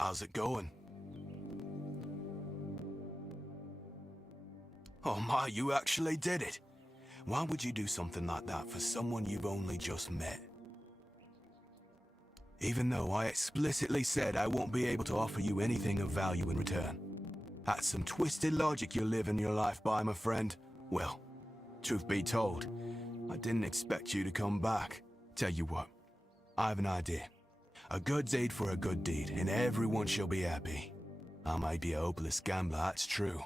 How's it going? Oh my, you actually did it! Why would you do something like that for someone you've only just met? Even though I explicitly said I won't be able to offer you anything of value in return. That's some twisted logic you're living your life by, my friend. Well, truth be told, I didn't expect you to come back. Tell you what, I have an idea. A good deed for a good deed, and everyone shall be happy. I may be a hopeless gambler, that's true.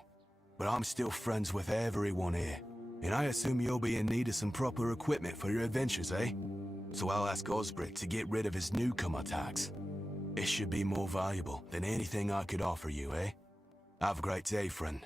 But I'm still friends with everyone here. And I assume you'll be in need of some proper equipment for your adventures, eh? So I'll ask Osbrit to get rid of his newcomer tax. It should be more valuable than anything I could offer you, eh? Have a great day, friend.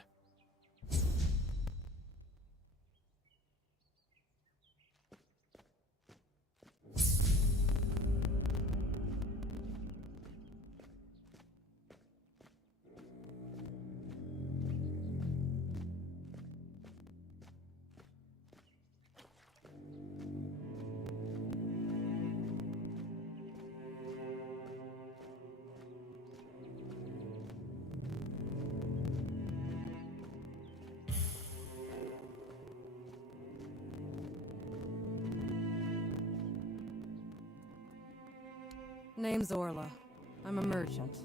Name's Orla. I'm a merchant.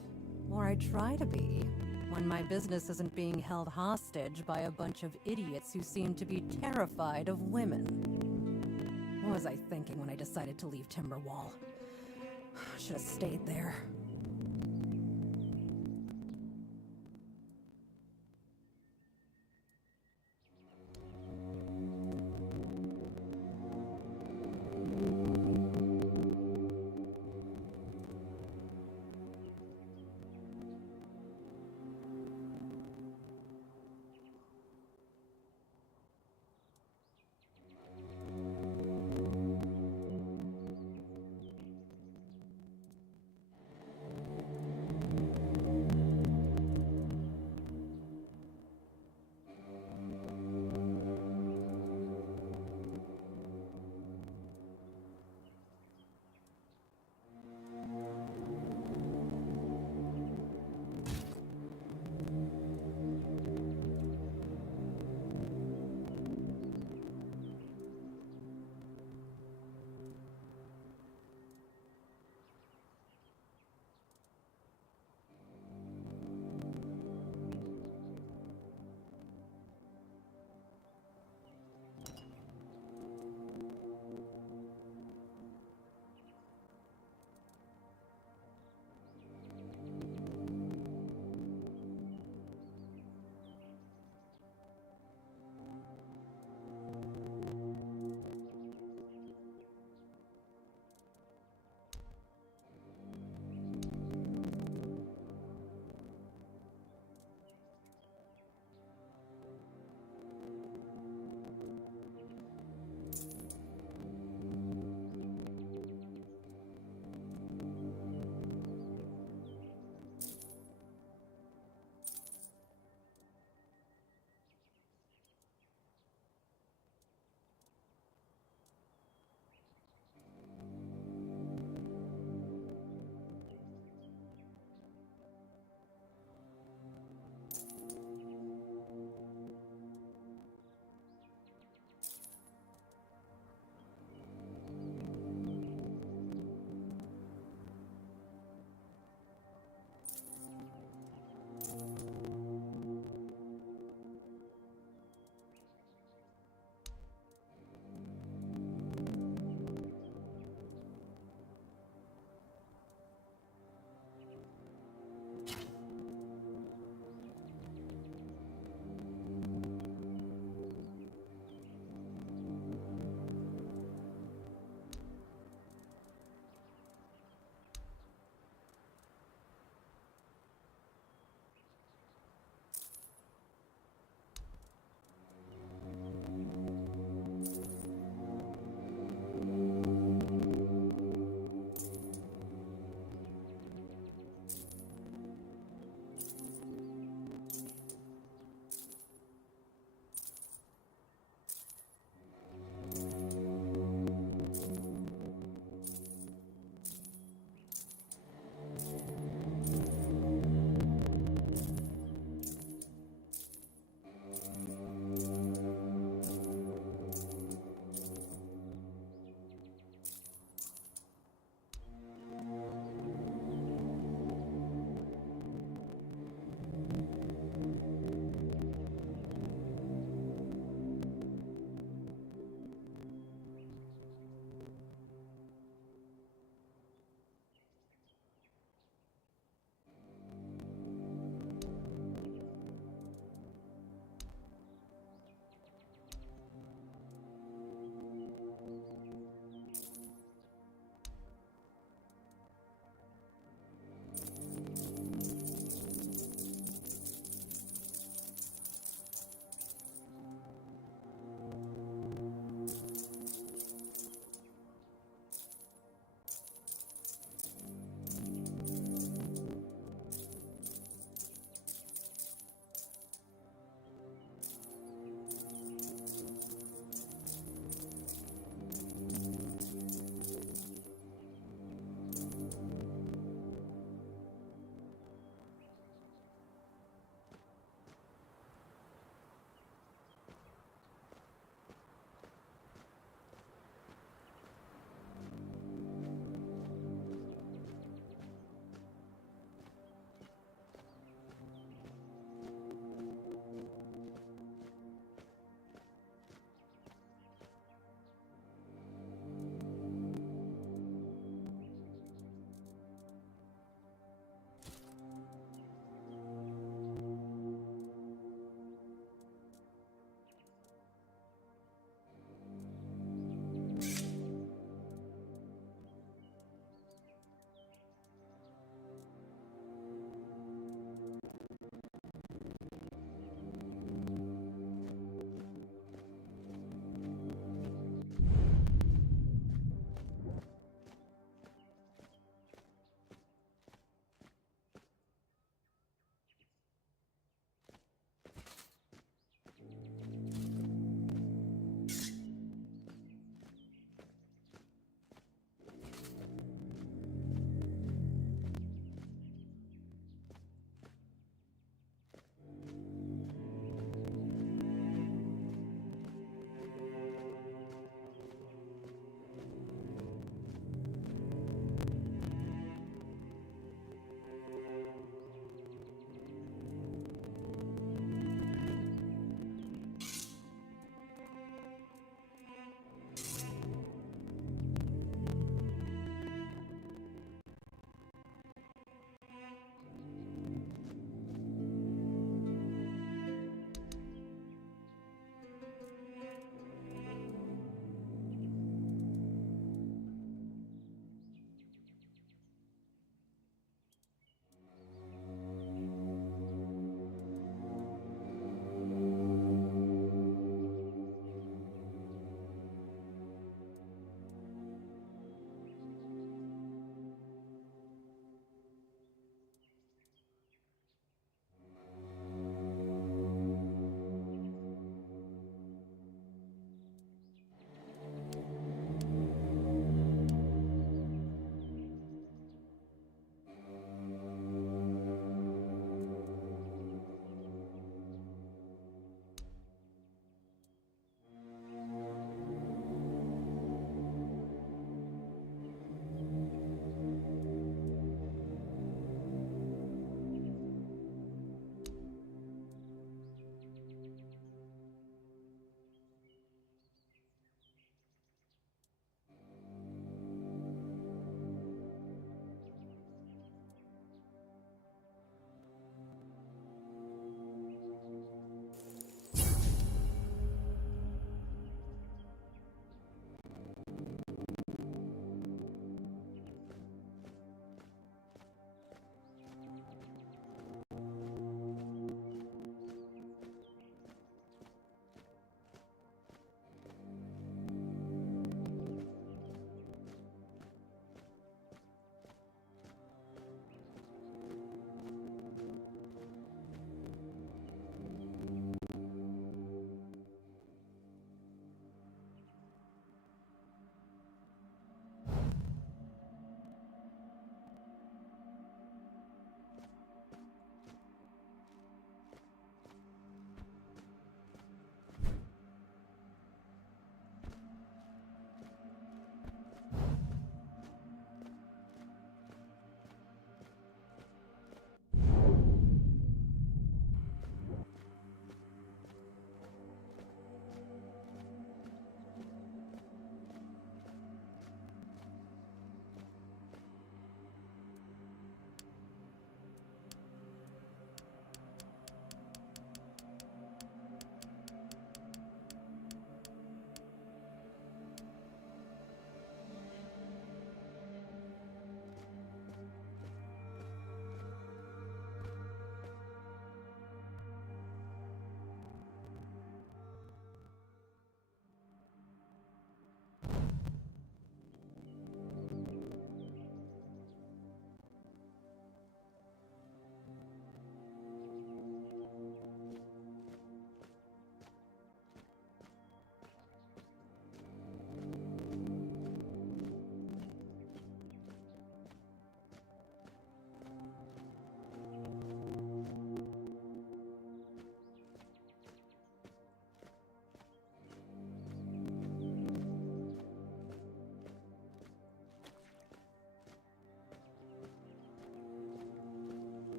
Or I try to be, when my business isn't being held hostage by a bunch of idiots who seem to be terrified of women. What was I thinking when I decided to leave Timberwall? Should have stayed there.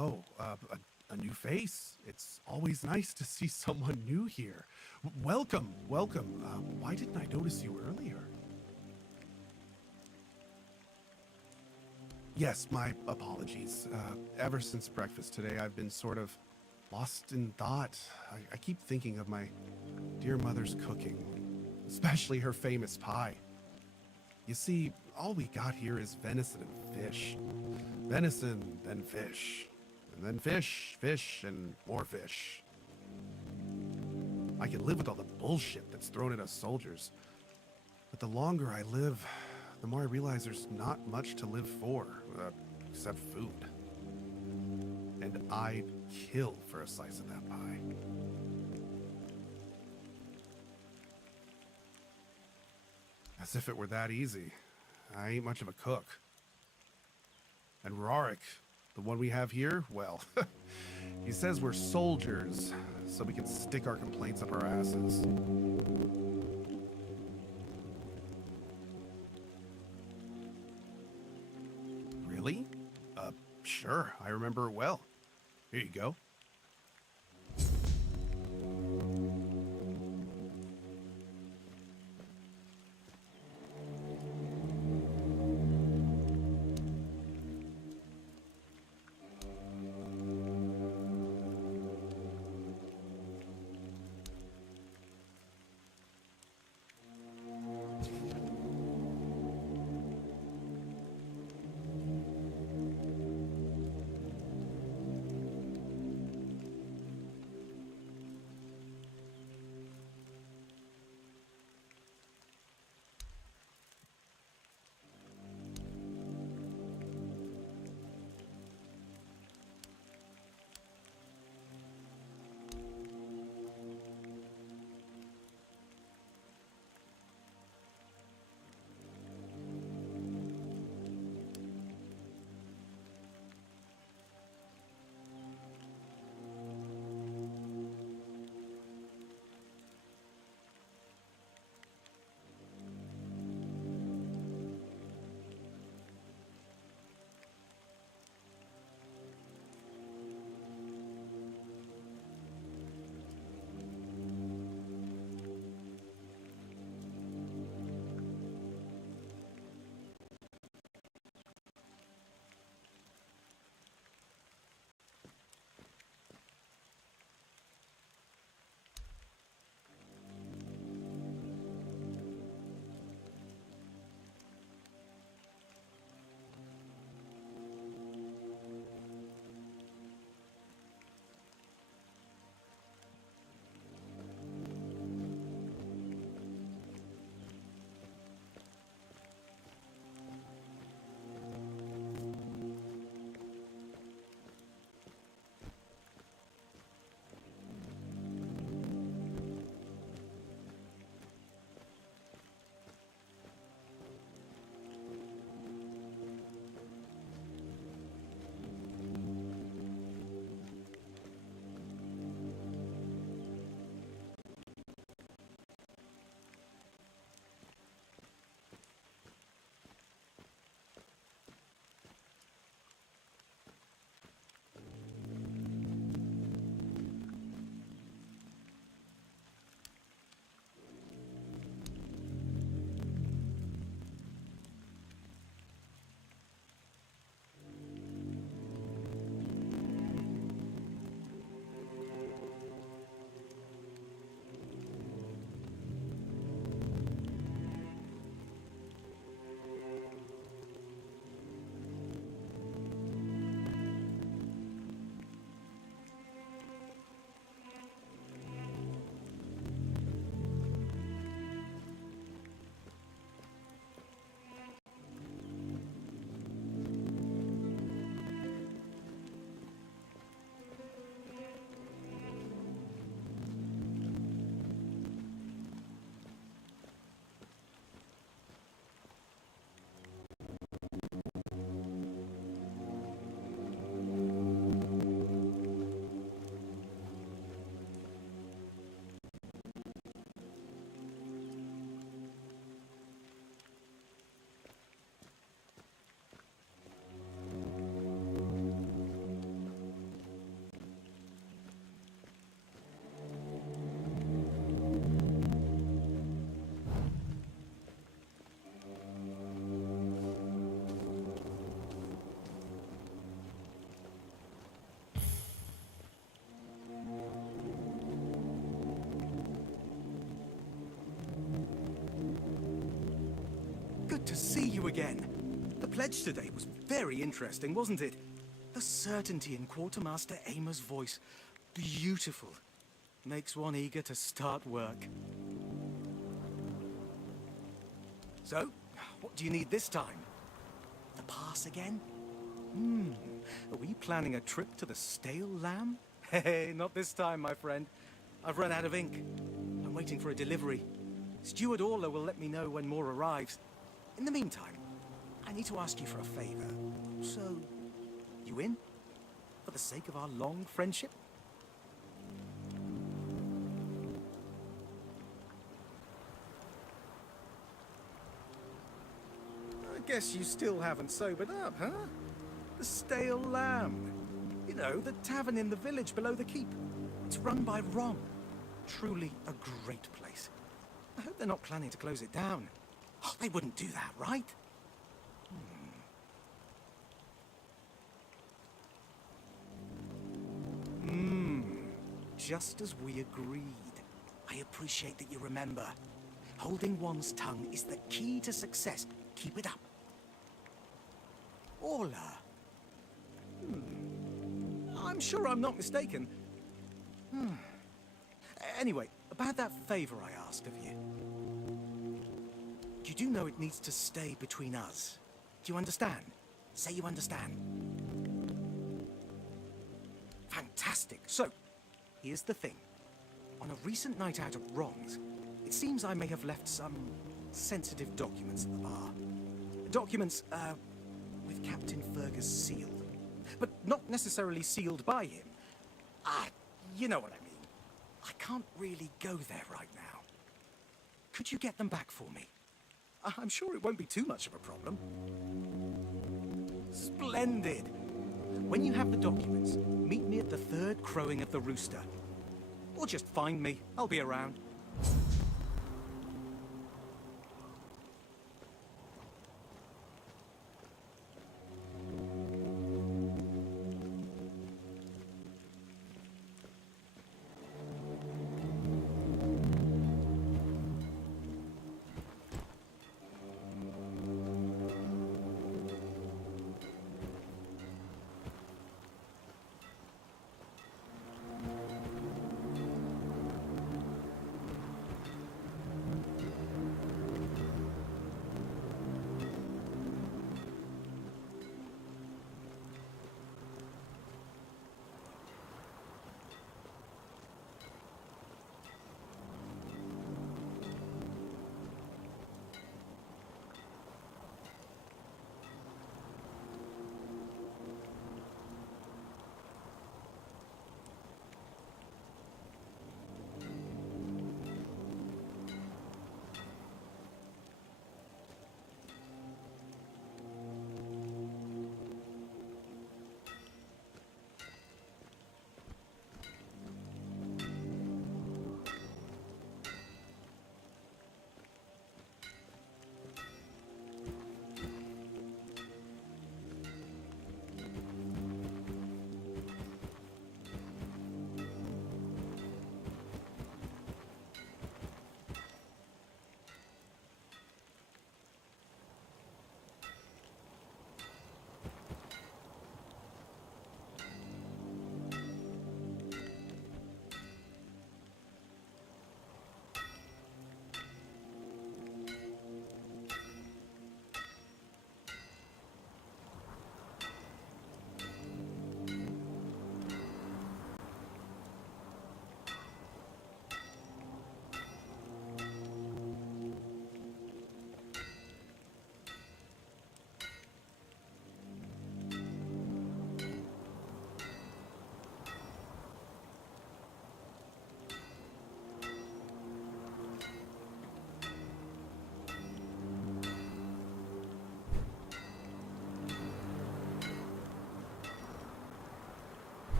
Oh, a new face. It's always nice to see someone new here. Welcome, welcome. Why didn't I notice you earlier? Yes, my apologies. Ever since breakfast today, I've been sort of lost in thought. I keep thinking of my dear mother's cooking, especially her famous pie. You see, all we got here is venison and fish. Venison, then fish. And then fish, fish, and more fish. I can live with all the bullshit that's thrown at us soldiers. But the longer I live, the more I realize there's not much to live for, except food. And I'd kill for a slice of that pie. As if it were that easy. I ain't much of a cook. And Rorik, the one we have here, well, he says we're soldiers, so we can stick our complaints up our asses. Really? Sure, I remember it well. Here you go. to see you again. The pledge today was very interesting, wasn't it? The certainty in Quartermaster Amer's voice. Beautiful. Makes one eager to start work. So, what do you need this time? The pass again? Are we planning a trip to the stale lamb? Hey, not this time, my friend. I've run out of ink. I'm waiting for a delivery. Steward Orla will let me know when more arrives. In the meantime, I need to ask you for a favor. So, you in? For the sake of our long friendship? I guess you still haven't sobered up, huh? The Stale Lamb. You know, the tavern in the village below the keep. It's run by Ron. Truly a great place. I hope they're not planning to close it down. Oh, they wouldn't do that, right? Just as we agreed. I appreciate that you remember. Holding one's tongue is the key to success. Keep it up. Orla. I'm sure I'm not mistaken. Anyway, about that favor I asked of you. You do know it needs to stay between us. Do you understand? Say you understand. Fantastic. So, here's the thing. On a recent night out at Ron's, it seems I may have left some sensitive documents at the bar. Documents, with Captain Fergus sealed. But not necessarily sealed by him. You know what I mean. I can't really go there right now. Could you get them back for me? I'm sure it won't be too much of a problem. Splendid! When you have the documents, meet me at the third crowing of the rooster. Or just find me. I'll be around.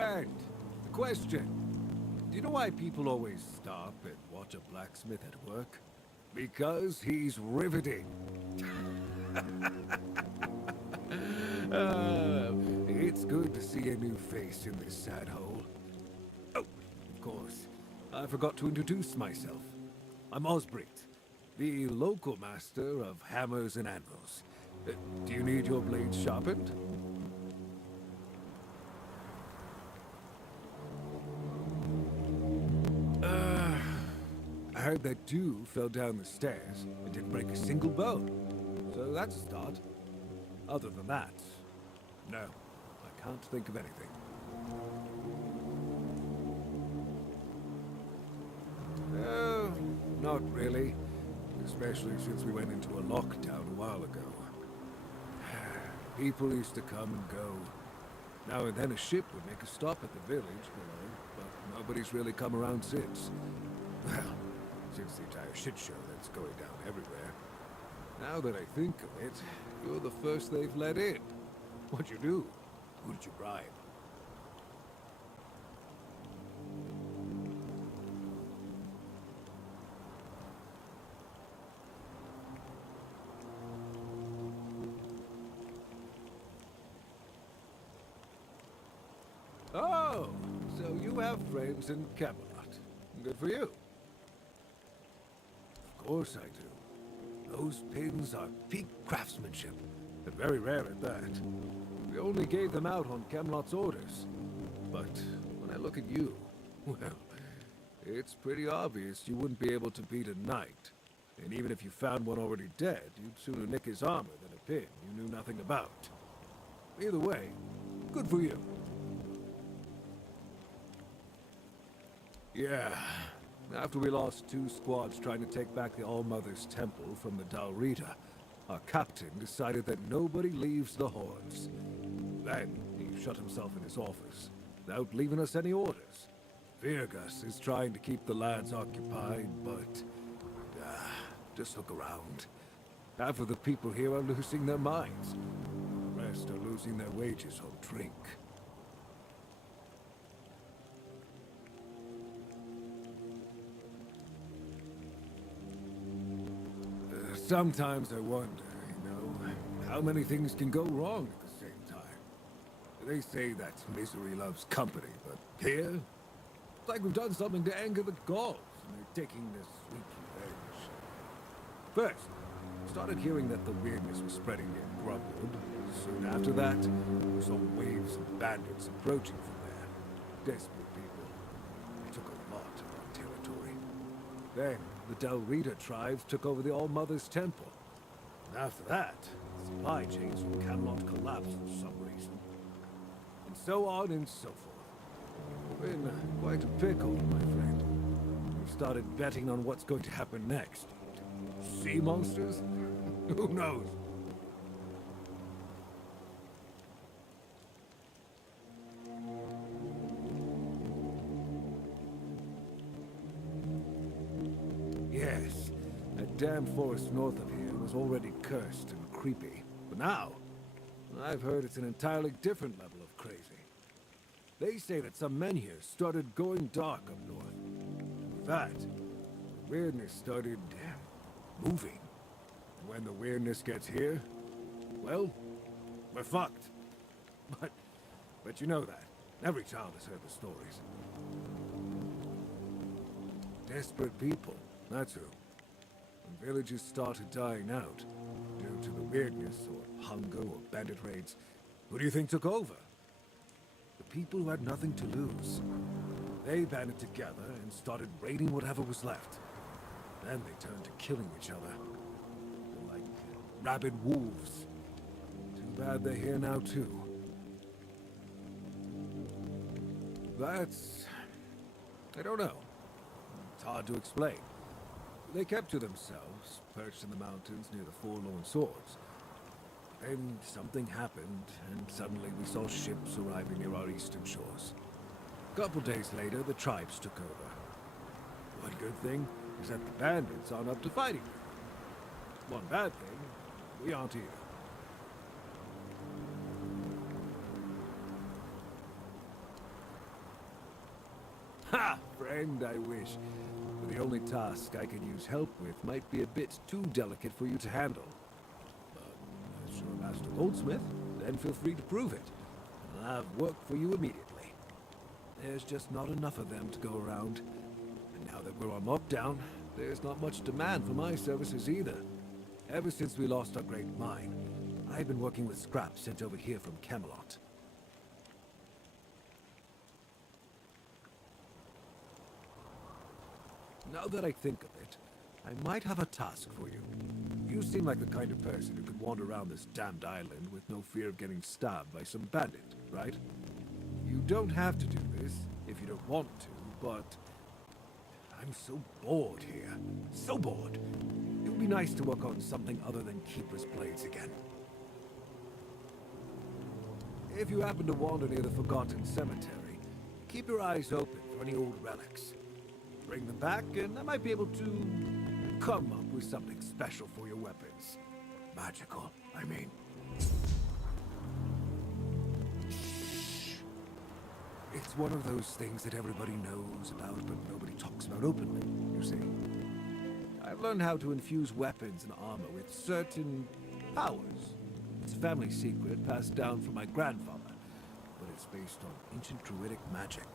friend, a question. Do you know why people always stop and watch a blacksmith at work? Because he's riveting. It's good to see a new face in this sad hole. Oh, of course, I forgot to introduce myself. I'm Osbrecht, the local master of hammers and anvils. Do you need your blades sharpened? I heard that dew fell down the stairs and didn't break a single bone. So that's a start. Other than that, no, I can't think of anything. No, not really. Especially since we went into a lockdown a while ago. People used to come and go. Now and then a ship would make a stop at the village below, but nobody's really come around since. Well, since the entire shit show that's going down everywhere. Now that I think of it, you're the first they've let in. What'd you do? Who did you bribe? Oh, so you have friends in Camelot. Good for you. Of course I do. Those pins are peak craftsmanship, and very rare at that. We only gave them out on Camelot's orders. But when I look at you, well, it's pretty obvious you wouldn't be able to beat a knight. And even if you found one already dead, you'd sooner nick his armor than a pin you knew nothing about. Either way, good for you. Yeah. After we lost 2 squads trying to take back the All-Mother's Temple from the Dalrita, our captain decided that nobody leaves the Horns. Then, he shut himself in his office, without leaving us any orders. Virgus is trying to keep the lads occupied, but... just look around. Half of the people here are losing their minds. The rest are losing their wages on drink. Sometimes I wonder, you know, how many things can go wrong at the same time. They say that misery loves company, but here, it's like we've done something to anger the gods, and they're taking this sweet revenge. First, I started hearing that the weirdness was spreading in Grubwood. Soon after that, we saw waves of bandits approaching from there. Desperate people. They took a lot of our territory. Then, the Dalrita tribes took over the All-Mother's Temple. And after that, the supply chains from Camelot collapsed for some reason. And so on and so forth. We're in quite a pickle, my friend. We've started betting on what's going to happen next. Sea monsters? Who knows? Yes, that damn forest north of here was already cursed and creepy. But now, I've heard it's an entirely different level of crazy. They say that some men here started going dark up north. With that, the weirdness started moving. And when the weirdness gets here, well, we're fucked. But you know that. Every child has heard the stories. Desperate people. That's who. When villages started dying out, due to the weirdness, or hunger, or bandit raids, who do you think took over? The people who had nothing to lose. They banded together and started raiding whatever was left. Then they turned to killing each other. They're like rabid wolves. Too bad they're here now, too. That's... I don't know. It's hard to explain. They kept to themselves, perched in the mountains near the Forlorn Swords. Then something happened, and suddenly we saw ships arriving near our eastern shores. A couple days later, the tribes took over. One good thing is that the bandits aren't up to fighting. One bad thing, we aren't either. Friend, I wish. But the only task I could use help with might be a bit too delicate for you to handle. As your master goldsmith, then feel free to prove it. I'll have work for you immediately. There's just not enough of them to go around. And now that we're on lockdown, there's not much demand for my services either. Ever since we lost our great mine, I've been working with scrap sent over here from Camelot. Now that I think of it, I might have a task for you. You seem like the kind of person who could wander around this damned island with no fear of getting stabbed by some bandit, right? You don't have to do this if you don't want to, but I'm so bored here. So bored. It would be nice to work on something other than Keeper's Blades again. If you happen to wander near the Forgotten Cemetery, keep your eyes open for any old relics. Bring them back, and I might be able to come up with something special for your weapons. Magical, I mean. It's one of those things that everybody knows about, but nobody talks about openly, you see. I've learned how to infuse weapons and armor with certain powers. It's a family secret passed down from my grandfather, but it's based on ancient druidic magic.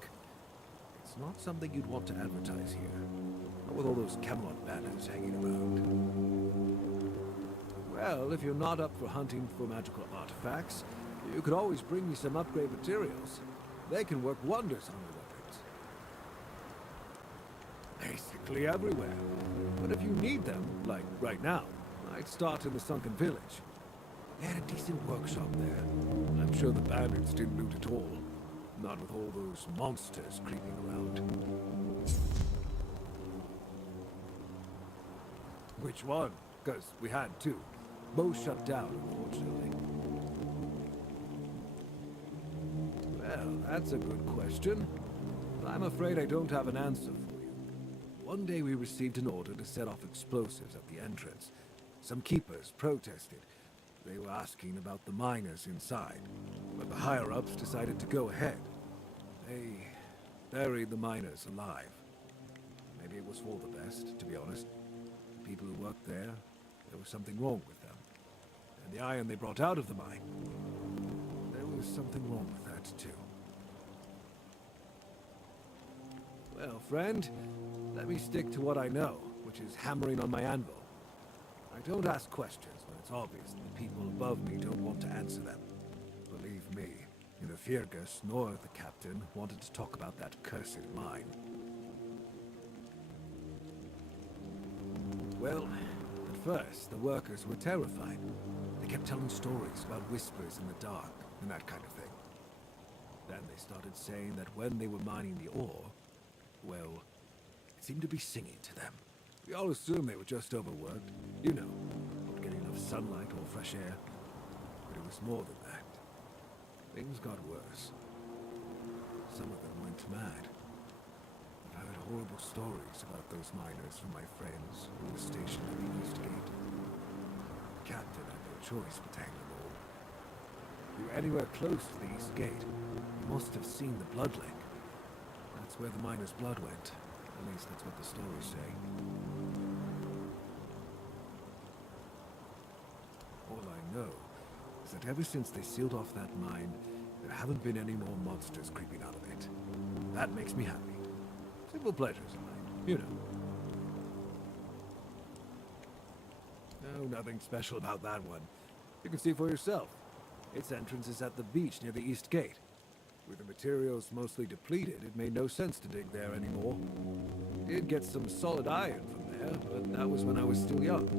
It's not something you'd want to advertise here, not with all those Camelot banners hanging around. Well, if you're not up for hunting for magical artifacts, you could always bring me some upgrade materials. They can work wonders on your weapons. Basically everywhere. But if you need them, like right now, I'd start in the Sunken Village. They had a decent workshop there. I'm sure the bandits didn't loot at all. Not with all those monsters creeping around. Which one? Because we had two. Both shut down, unfortunately. Well, that's a good question. But I'm afraid I don't have an answer for you. One day we received an order to set off explosives at the entrance. Some keepers protested. They were asking about the miners inside, but the higher-ups decided to go ahead. They buried the miners alive. Maybe it was for the best, to be honest. The people who worked there was something wrong with them. And the iron they brought out of the mine, there was something wrong with that too. Well, friend, let me stick to what I know, which is hammering on my anvil. I don't ask questions when it's obvious that the people above me don't want to answer them. Believe me, neither Fergus nor the captain wanted to talk about that cursed mine. Well, at first, the workers were terrified. They kept telling stories about whispers in the dark and that kind of thing. Then they started saying that when they were mining the ore, well, it seemed to be singing to them. We all assumed they were just overworked. You know, not getting enough sunlight or fresh air. But it was more than that. Things got worse. Some of them went mad. I've heard horrible stories about those miners from my friends who were stationed at the East Gate. The captain had no choice but to hang them all. If you were anywhere close to the East Gate, you must have seen the blood lake. That's where the miners' blood went. At least that's what the stories say. All I know is that ever since they sealed off that mine, there haven't been any more monsters creeping out of it. That makes me happy. Simple pleasures of mine, you know. No, nothing special about that one. You can see for yourself. Its entrance is at the beach near the East Gate. With the materials mostly depleted, it made no sense to dig there anymore. Did get some solid iron from there, but that was when I was still young.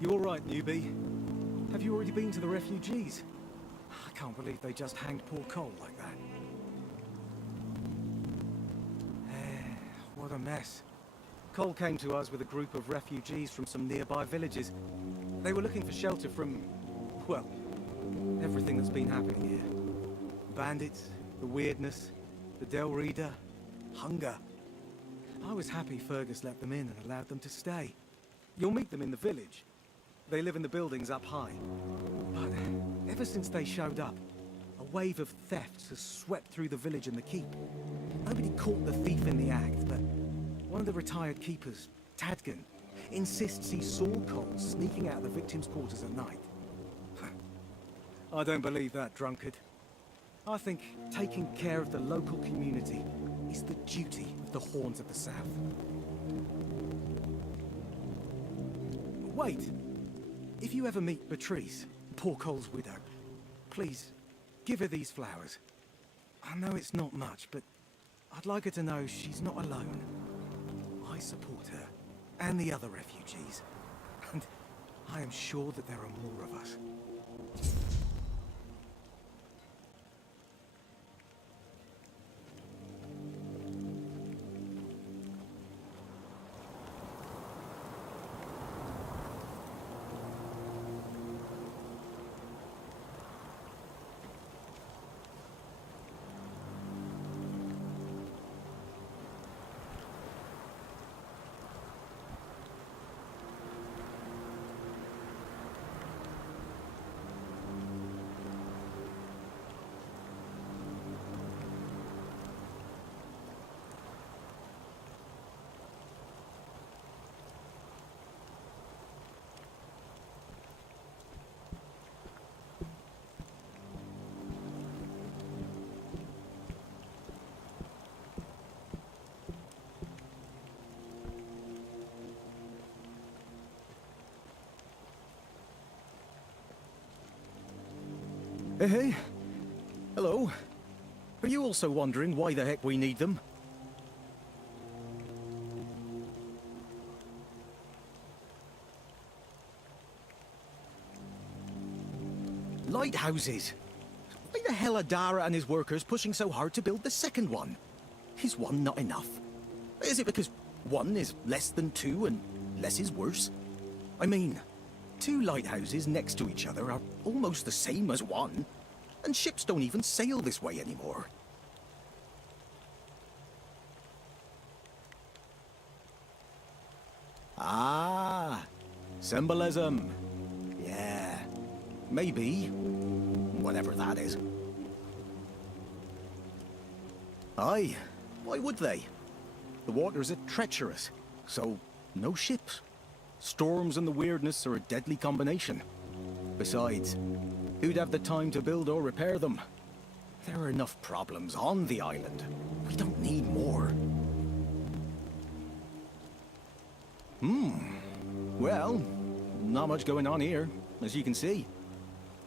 You all right, newbie? Have you already been to the refugees? I can't believe they just hanged poor Cole like that. What a mess. Cole came to us with a group of refugees from some nearby villages. They were looking for shelter from, well, everything that's been happening here. Bandits, the weirdness, the Del Reader, hunger. I was happy Fergus let them in and allowed them to stay. You'll meet them in the village. They live in the buildings up high. But ever since they showed up, a wave of thefts has swept through the village and the keep. Nobody caught the thief in the act, but one of the retired keepers, Tadgen, insists he saw Cole sneaking out of the victim's quarters at night. I don't believe that, drunkard. I think taking care of the local community is the duty of the Horns of the South. Wait! If you ever meet Beatrice, poor Cole's widow, please, give her these flowers. I know it's not much, but I'd like her to know she's not alone. I support her, and the other refugees. And I am sure that there are more of us. Hey. Hello. Are you also wondering why the heck we need them? Lighthouses! Why the hell are Dara and his workers pushing so hard to build the second one? Is one not enough? Is it because one is less than two and less is worse? I mean, two lighthouses next to each other are almost the same as one, and ships don't even sail this way anymore. Ah, symbolism. Yeah, maybe. Whatever that is. Aye, why would they? The waters are treacherous, so no ships. Storms and the weirdness are a deadly combination. Besides, who'd have the time to build or repair them? There are enough problems on the island. We don't need more. Well, not much going on here, as you can see.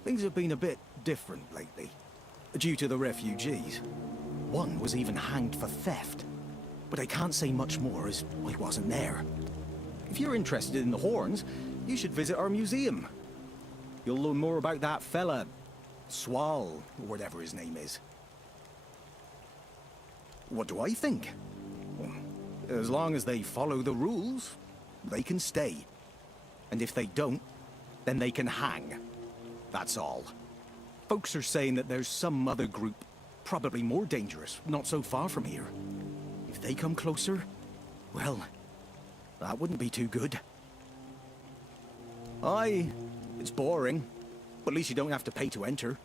Things have been a bit different lately, due to the refugees. One was even hanged for theft. But I can't say much more as I wasn't there. If you're interested in the Horns, you should visit our museum. You'll learn more about that fella, Swal, or whatever his name is. What do I think? Well, as long as they follow the rules, they can stay. And if they don't, then they can hang. That's all. Folks are saying that there's some other group, probably more dangerous, not so far from here. If they come closer, well, that wouldn't be too good. Aye, it's boring, but at least you don't have to pay to enter.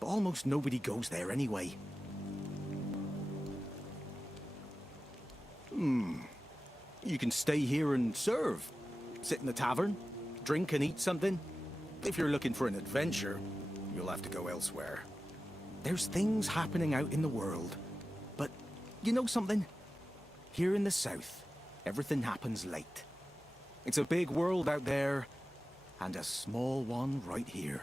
But almost nobody goes there anyway. You can stay here and serve. Sit in the tavern, drink and eat something. If you're looking for an adventure, you'll have to go elsewhere. There's things happening out in the world. But, you know something? Here in the south, everything happens late. It's a big world out there, and a small one right here.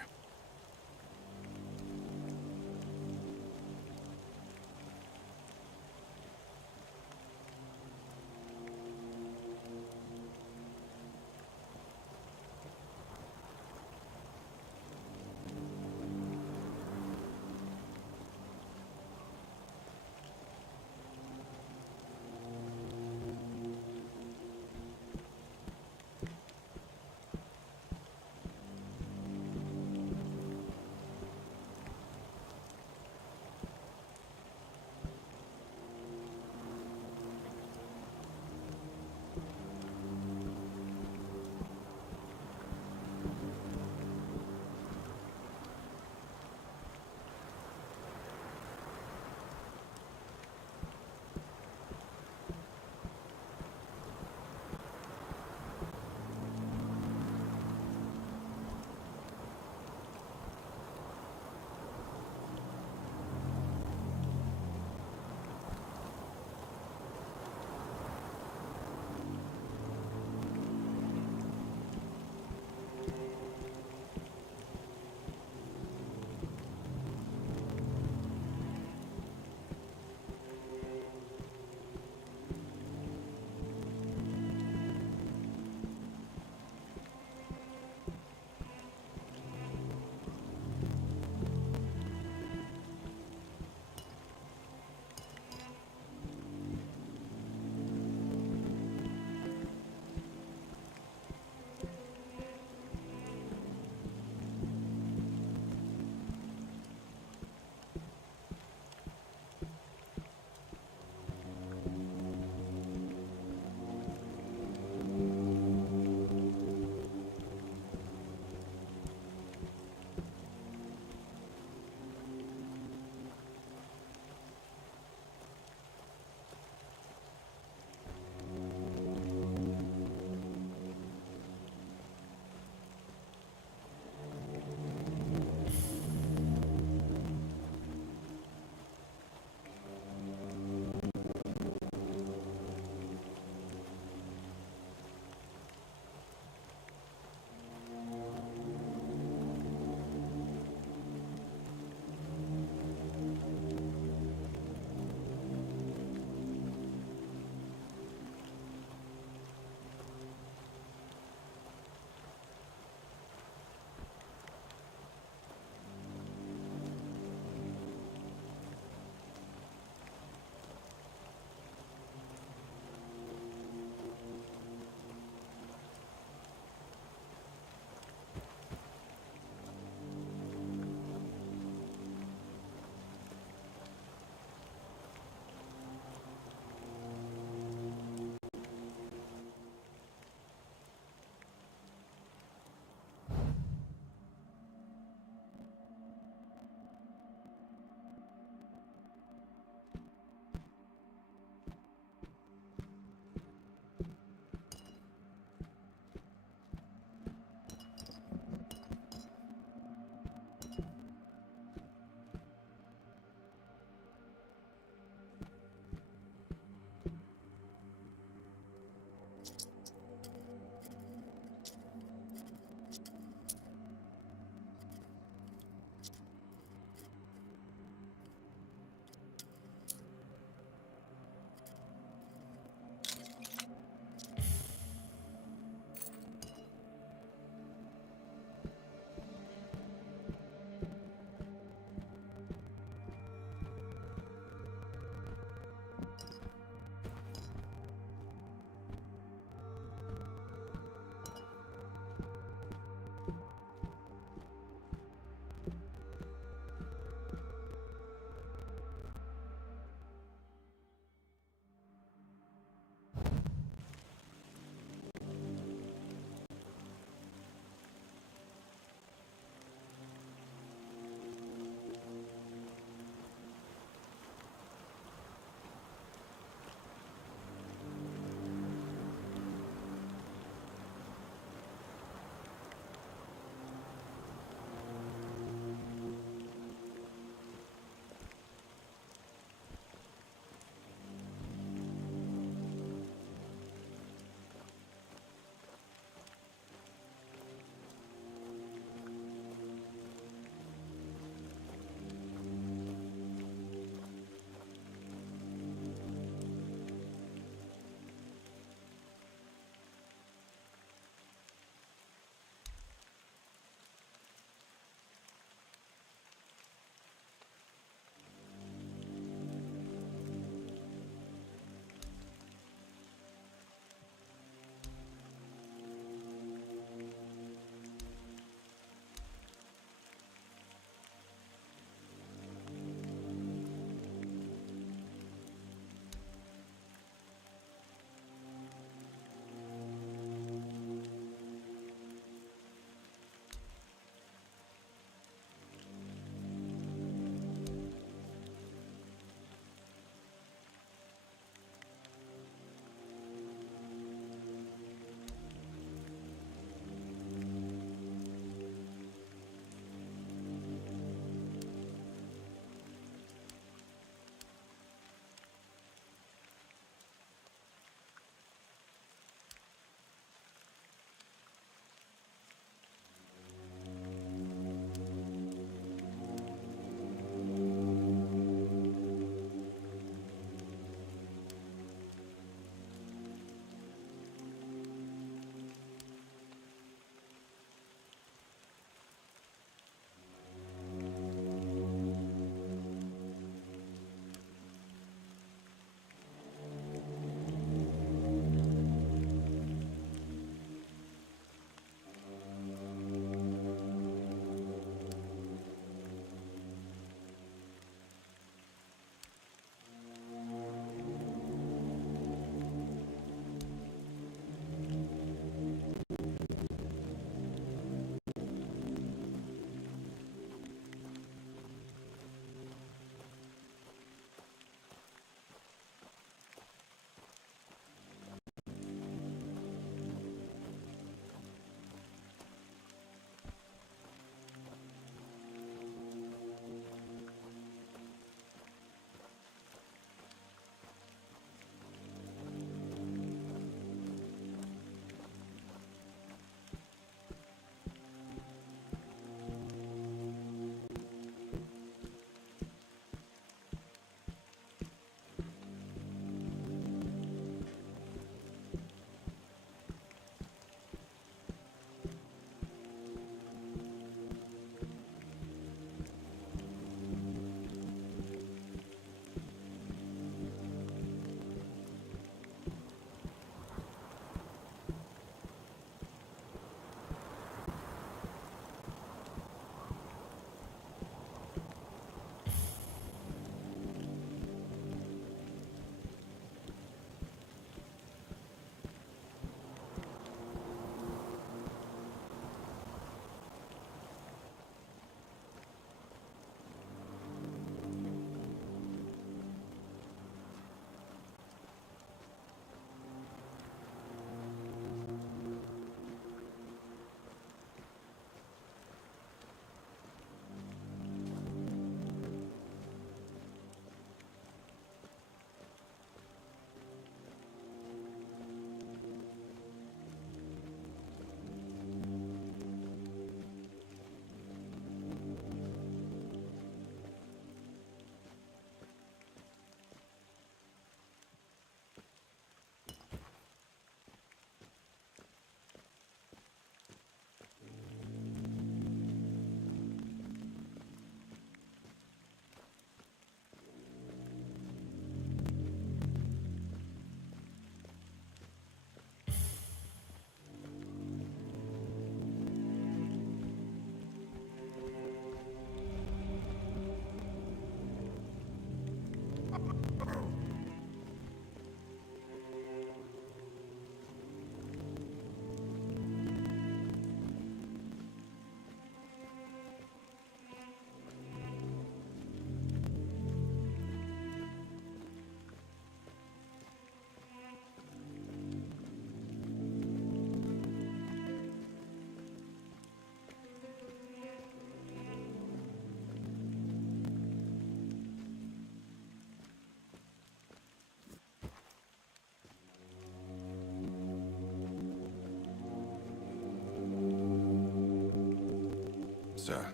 Sir,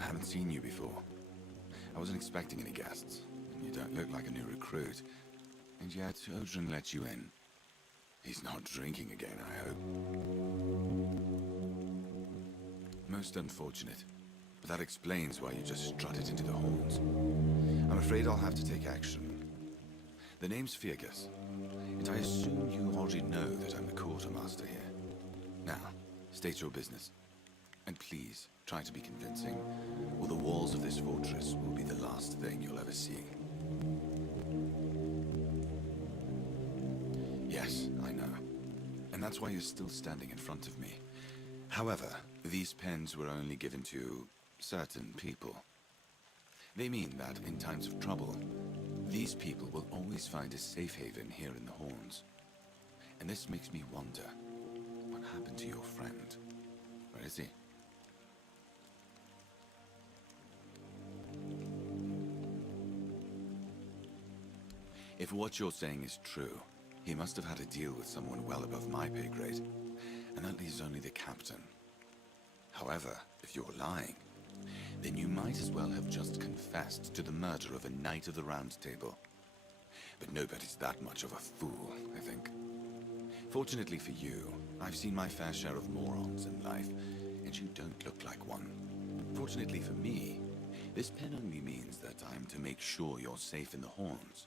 I haven't seen you before. I wasn't expecting any guests, and you don't look like a new recruit. And yet, Odrin let you in. He's not drinking again, I hope. Most unfortunate, but that explains why you just strutted into the horns. I'm afraid I'll have to take action. The name's Fergus, and I assume you already know that I'm the quartermaster here. Now, state your business. And please, try to be convincing, or the walls of this fortress will be the last thing you'll ever see. Yes, I know. And that's why you're still standing in front of me. However, these pens were only given to certain people. They mean that in times of trouble, these people will always find a safe haven here in the Horns. And this makes me wonder, what happened to your friend? Where is he? If what you're saying is true, he must have had a deal with someone well above my pay grade, and that leaves only the captain. However, if you're lying, then you might as well have just confessed to the murder of a Knight of the Round Table. But nobody's that much of a fool, I think. Fortunately for you, I've seen my fair share of morons in life, and you don't look like one. Fortunately for me, this pen only means that I'm to make sure you're safe in the Horns.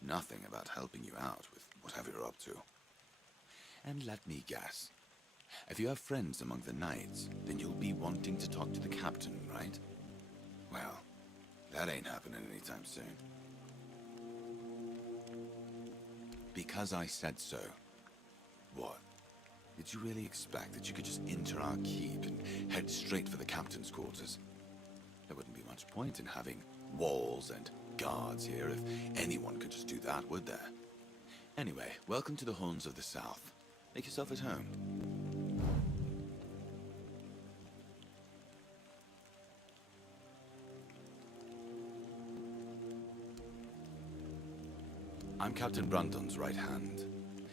Nothing about helping you out with whatever you're up to. And let me guess. If you have friends among the knights, then you'll be wanting to talk to the captain, right? Well, that ain't happening anytime soon. Because I said so. What? Did you really expect that you could just enter our keep and head straight for the captain's quarters? There wouldn't be much point in having walls and guards here if anyone could just do that, would there? Anyway, welcome to the Horns of the South. Make yourself at home. I'm Captain Brandon's right hand.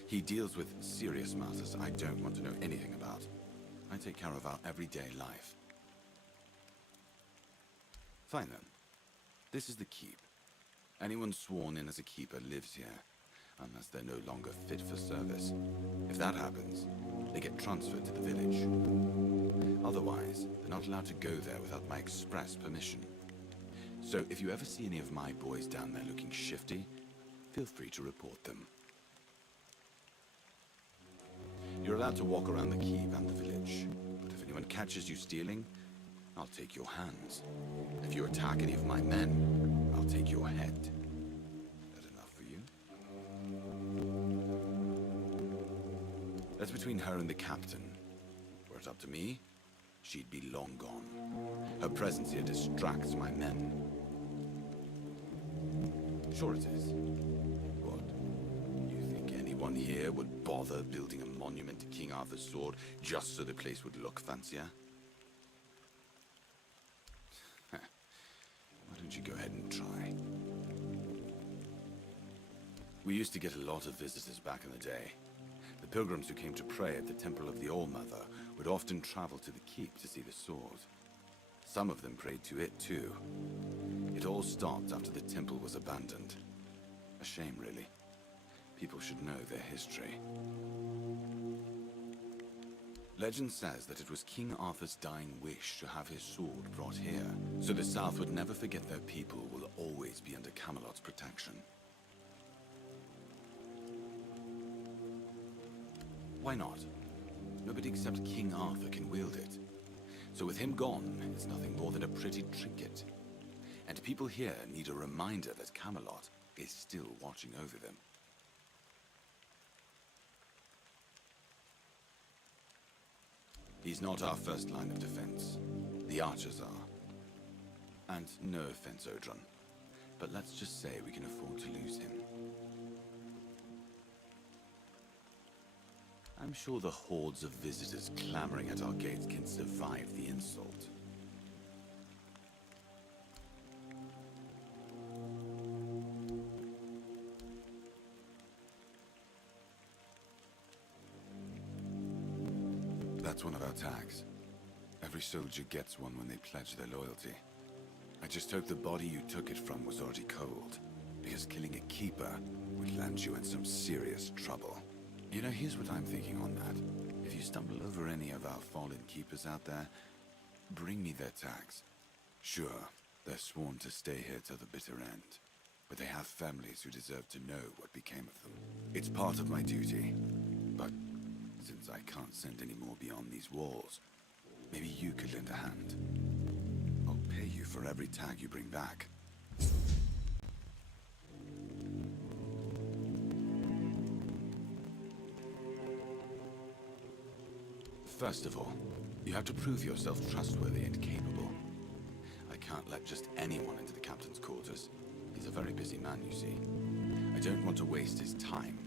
He deals with serious matters I don't want to know anything about. I take care of our everyday life. Fine then. This is the keep. Anyone sworn in as a keeper lives here, unless they're no longer fit for service. If that happens, they get transferred to the village. Otherwise, they're not allowed to go there without my express permission. So if you ever see any of my boys down there looking shifty, feel free to report them. You're allowed to walk around the keep and the village, but if anyone catches you stealing, I'll take your hands. If you attack any of my men, I'll take your head. That enough for you? That's between her and the captain. Were it up to me, she'd be long gone. Her presence here distracts my men. Sure it is. What? You think anyone here would bother building a monument to King Arthur's sword just so the place would look fancier? Why don't you go ahead and try? We used to get a lot of visitors back in the day. The pilgrims who came to pray at the Temple of the All-Mother would often travel to the keep to see the sword. Some of them prayed to it too. It all stopped after the temple was abandoned. A shame, really. People should know their history. Legend says that it was King Arthur's dying wish to have his sword brought here, so the South would never forget their people will always be under Camelot's protection. Why not? Nobody except King Arthur can wield it. So with him gone, it's nothing more than a pretty trinket. And people here need a reminder that Camelot is still watching over them. He's not our first line of defense. The archers are. And no offense, Odrin, but let's just say we can afford to lose him. I'm sure the hordes of visitors clamoring at our gates can survive the insult. That's one of our tags. Every soldier gets one when they pledge their loyalty. I just hope the body you took it from was already cold, because killing a keeper would land you in some serious trouble. You know, here's what I'm thinking on that. If you stumble over any of our fallen keepers out there, bring me their tags. Sure, they're sworn to stay here till the bitter end, but they have families who deserve to know what became of them. It's part of my duty, but since I can't send any more beyond these walls, maybe you could lend a hand. I'll pay you for every tag you bring back. First of all, you have to prove yourself trustworthy and capable. I can't let just anyone into the captain's quarters. He's a very busy man, you see. I don't want to waste his time.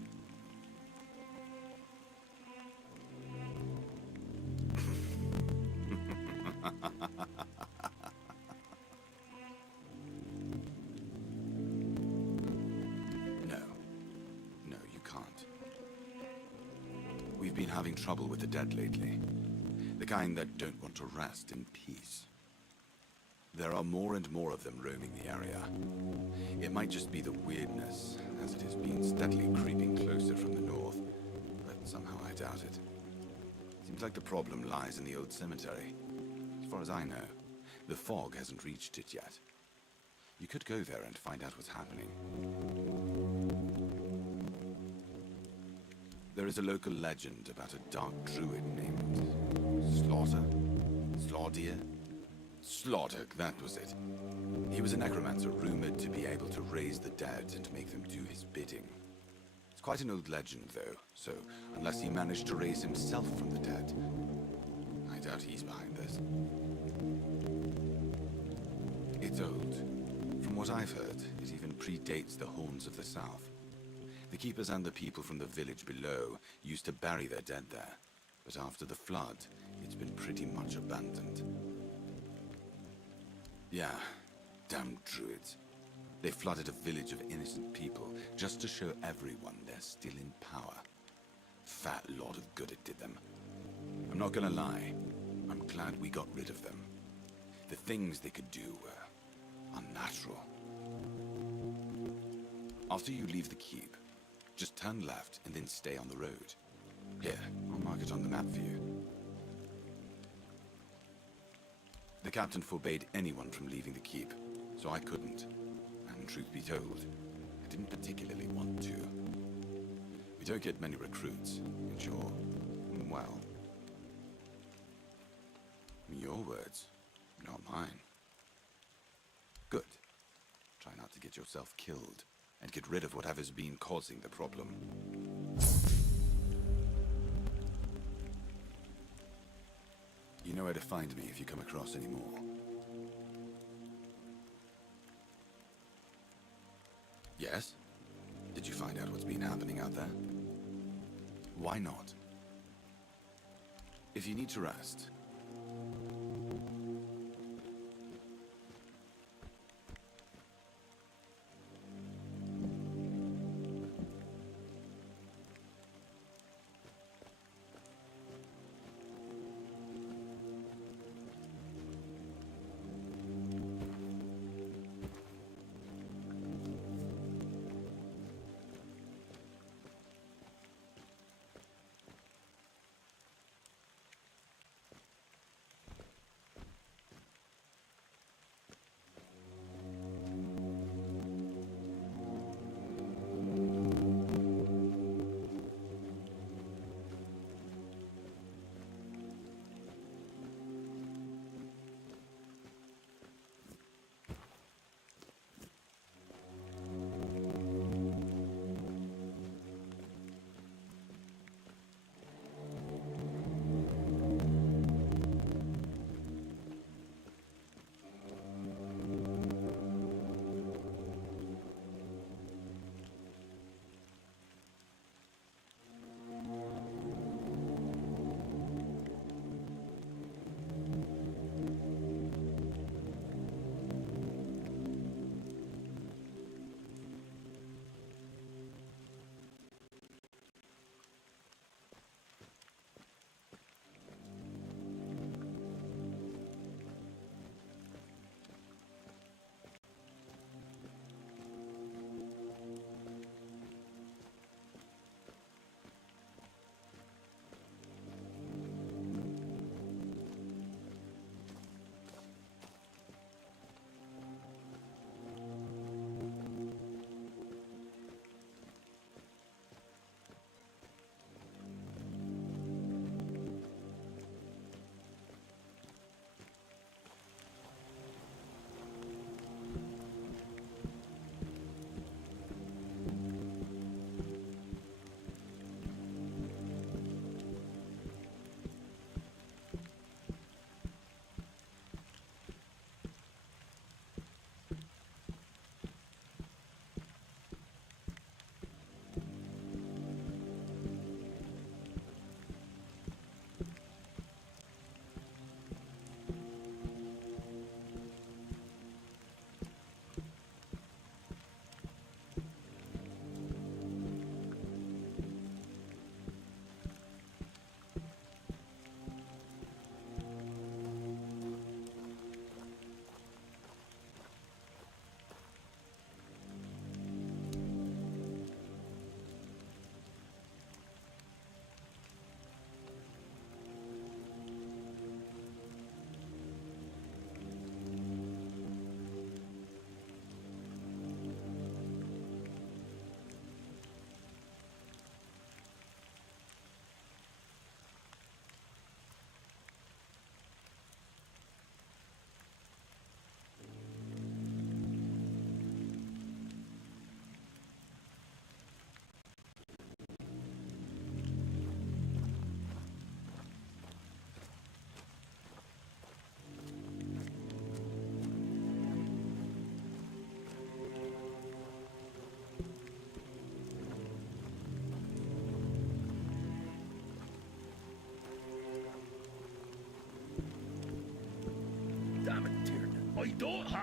No, you can't. We've been having trouble with the dead lately. The kind that don't want to rest in peace. There are more and more of them roaming the area. It might just be the weirdness, as it has been steadily creeping closer from the north, but somehow I doubt it. Seems like the problem lies in the old cemetery. As far as I know, the fog hasn't reached it yet. You could go there and find out what's happening. There is a local legend about a dark druid named Slaughter, that was it. He was a necromancer rumored to be able to raise the dead and make them do his bidding. It's quite an old legend, though, so unless he managed to raise himself from the dead, I doubt he's behind this. It's old. From what I've heard, it even predates the Horns of the South. The keepers and the people from the village below used to bury their dead there, but after the flood, it's been pretty much abandoned. Yeah, damn druids. They flooded a village of innocent people just to show everyone they're still in power. Fat lot of good it did them. I'm not gonna lie, I'm glad we got rid of them. The things they could do were unnatural. After you leave the keep, just turn left and then stay on the road. Here, I'll mark it on the map for you. The captain forbade anyone from leaving the keep, so I couldn't. And truth be told, I didn't particularly want to. We don't get many recruits, and you're, well, your words, not mine. Good. Try not to get yourself killed, and get rid of whatever's been causing the problem. You know where to find me if you come across any more. Yes? Did you find out what's been happening out there? Why not? If you need to rest,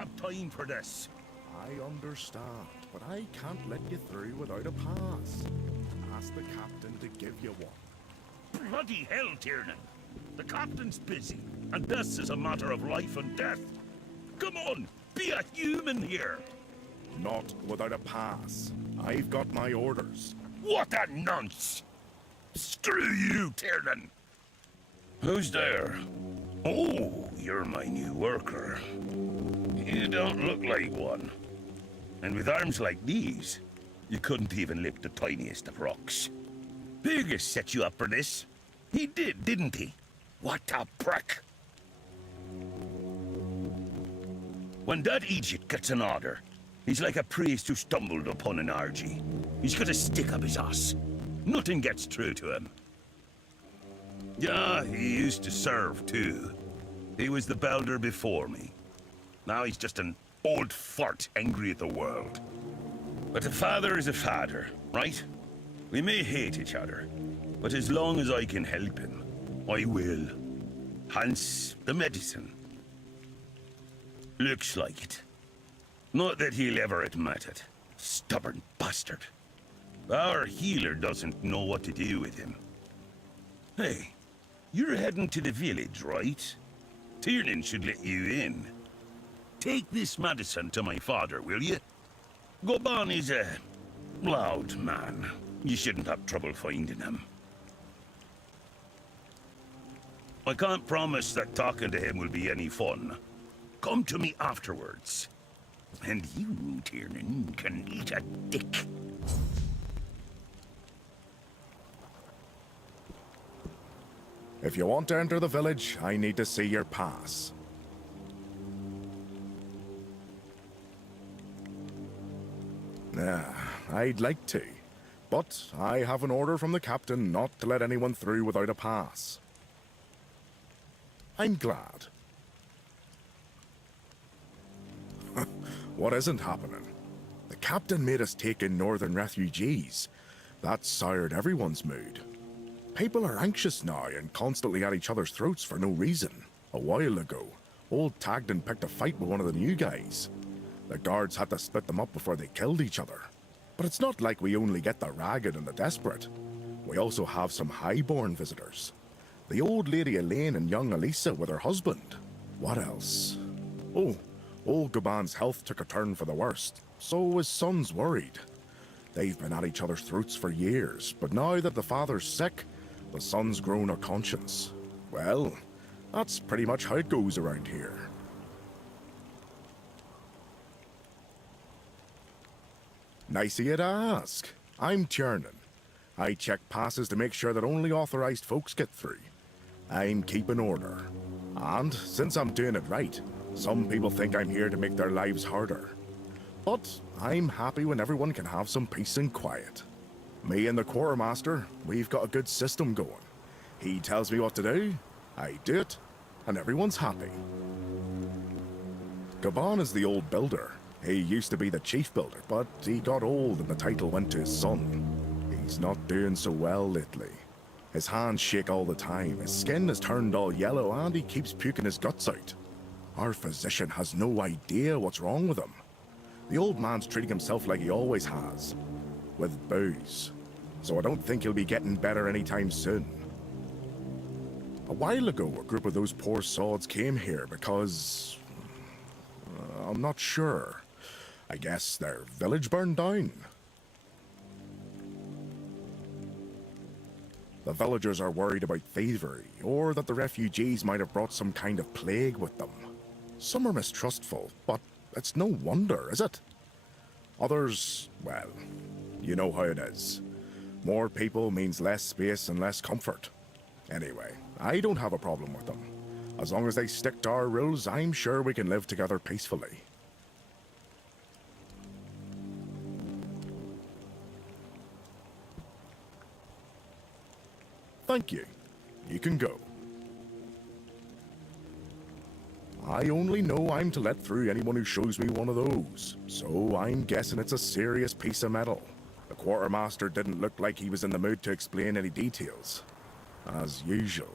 have time for this. I understand, but I can't let you through without a pass. Ask the captain to give you one. Bloody hell, Tiernan. The captain's busy, and this is a matter of life and death. Come on, be a human here. Not without a pass. I've got my orders. What a nonce! Screw you, Tiernan. Who's there? Oh, you're my new worker. You don't look like one. And with arms like these, you couldn't even lift the tiniest of rocks. Burgess set you up for this. He did, didn't he? What a prick! When that idiot gets an order, he's like a priest who stumbled upon an orgy. He's got a stick up his ass. Nothing gets through to him. Yeah, he used to serve too. He was the builder before me. Now he's just an old fart angry at the world. But a father is a father, right? We may hate each other, but as long as I can help him, I will. Hence the medicine. Looks like it. Not that he'll ever admit it. Stubborn bastard. Our healer doesn't know what to do with him. Hey, you're heading to the village, right? Tiernan should let you in. Take this medicine to my father, will you? Goban is a loud man. You shouldn't have trouble finding him. I can't promise that talking to him will be any fun. Come to me afterwards. And you, Tiernan, can eat a dick. If you want to enter the village, I need to see your pass. I'd like to, but I have an order from the captain not to let anyone through without a pass. I'm glad. What isn't happening? The captain made us take in northern refugees. That soured everyone's mood. People are anxious now and constantly at each other's throats for no reason. A while ago, old Tagden picked a fight with one of the new guys. The guards had to split them up before they killed each other. But it's not like we only get the ragged and the desperate. We also have some highborn visitors. The old lady Elaine and young Elisa with her husband. What else? Oh, old Gaban's health took a turn for the worst, so his son's worried. They've been at each other's throats for years, but now that the father's sick, the son's grown a conscience. Well, that's pretty much how it goes around here. Nice of you to ask. I'm Tiernan. I check passes to make sure that only authorized folks get through. I'm keeping order. And since I'm doing it right, some people think I'm here to make their lives harder. But I'm happy when everyone can have some peace and quiet. Me and the quartermaster, we've got a good system going. He tells me what to do, I do it, and everyone's happy. Gaban is the old builder. He used to be the chief builder, but he got old and the title went to his son. He's not doing so well lately. His hands shake all the time, his skin has turned all yellow, and he keeps puking his guts out. Our physician has no idea what's wrong with him. The old man's treating himself like he always has, with booze. So I don't think he'll be getting better anytime soon. A while ago, a group of those poor sods came here because... I'm not sure. I guess their village burned down. The villagers are worried about thievery, or that the refugees might have brought some kind of plague with them. Some are mistrustful, but it's no wonder, is it? Others, well, you know how it is. More people means less space and less comfort. Anyway, I don't have a problem with them. As long as they stick to our rules, I'm sure we can live together peacefully. Thank you. You can go. I only know I'm to let through anyone who shows me one of those, so I'm guessing it's a serious piece of metal. The quartermaster didn't look like he was in the mood to explain any details. As usual.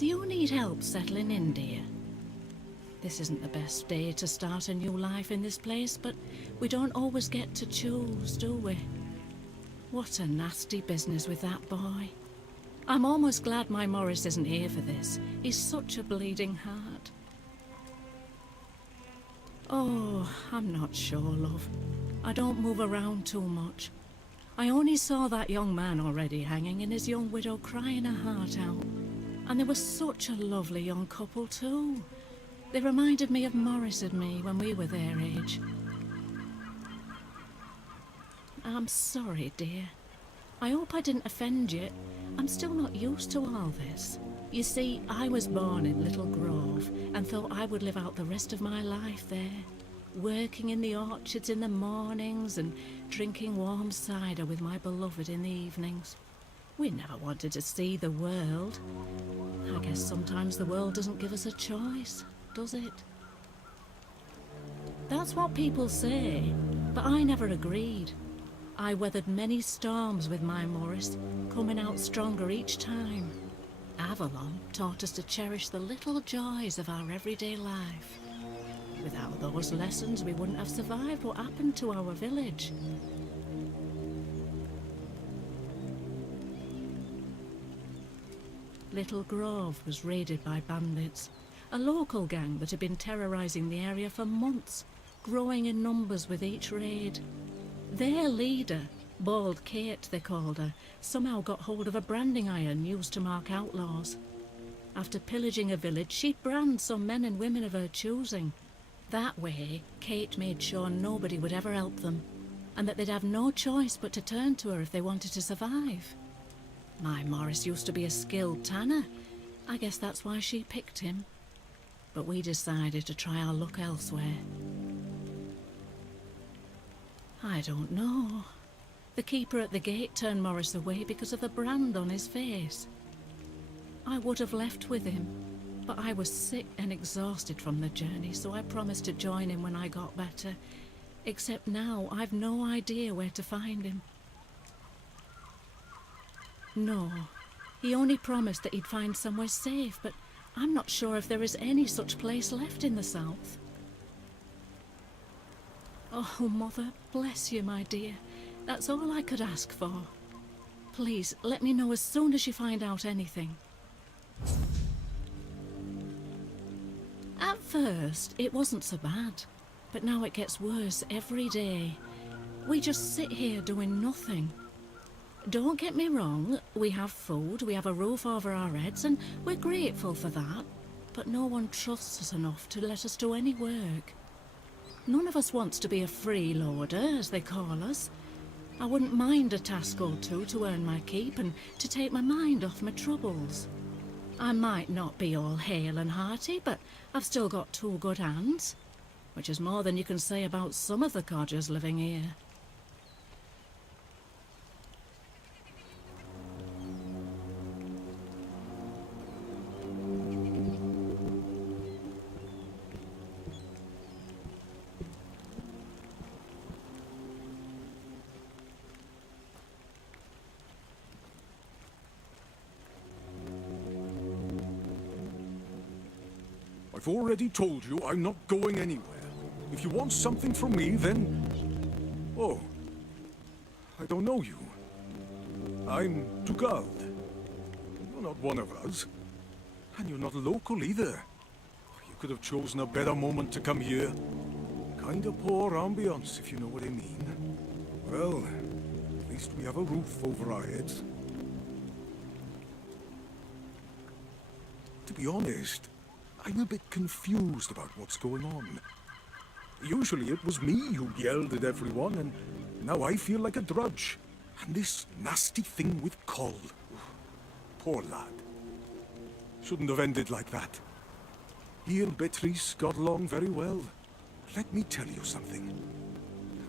Do you need help settling in, dear? This isn't the best day to start a new life in this place, but we don't always get to choose, do we? What a nasty business with that boy. I'm almost glad my Morris isn't here for this. He's such a bleeding heart. Oh, I'm not sure, love. I don't move around too much. I only saw that young man already hanging and his young widow crying her heart out. And they were such a lovely young couple too. They reminded me of Morris and me when we were their age. I'm sorry, dear. I hope I didn't offend you. I'm still not used to all this. You see, I was born in Little Grove and thought I would live out the rest of my life there, working in the orchards in the mornings and drinking warm cider with my beloved in the evenings. We never wanted to see the world. I guess sometimes the world doesn't give us a choice, does it? That's what people say, but I never agreed. I weathered many storms with my Morris, coming out stronger each time. Avalon taught us to cherish the little joys of our everyday life. Without those lessons, we wouldn't have survived what happened to our village. Little Grove was raided by bandits, a local gang that had been terrorizing the area for months, growing in numbers with each raid. Their leader, Bald Kate they called her, somehow got hold of a branding iron used to mark outlaws. After pillaging a village, she'd brand some men and women of her choosing. That way, Kate made sure nobody would ever help them, and that they'd have no choice but to turn to her if they wanted to survive. My Morris used to be a skilled tanner. I guess that's why she picked him. But we decided to try our luck elsewhere. I don't know. The keeper at the gate turned Morris away because of the brand on his face. I would have left with him, but I was sick and exhausted from the journey, so I promised to join him when I got better. Except now, I've no idea where to find him. No, he only promised that he'd find somewhere safe, but I'm not sure if there is any such place left in the south. Oh, Mother, bless you, my dear. That's all I could ask for. Please, let me know as soon as you find out anything. At first, it wasn't so bad, but now it gets worse every day. We just sit here doing nothing. Don't get me wrong, we have food, we have a roof over our heads, and we're grateful for that, but no one trusts us enough to let us do any work. None of us wants to be a freeloader, as they call us. I wouldn't mind a task or two to earn my keep and to take my mind off my troubles. I might not be all hale and hearty, but I've still got two good hands, which is more than you can say about some of the codgers living here. I've already told you I'm not going anywhere. If you want something from me, then... Oh, I don't know you. I'm Dugald. You're not one of us. And you're not local either. You could have chosen a better moment to come here. Kinda poor ambience, if you know what I mean. Well, at least we have a roof over our heads. To be honest, I'm a bit confused about what's going on. Usually it was me who yelled at everyone, and now I feel like a drudge. And this nasty thing with Cull. Poor lad. Shouldn't have ended like that. He and Beatrice got along very well. Let me tell you something.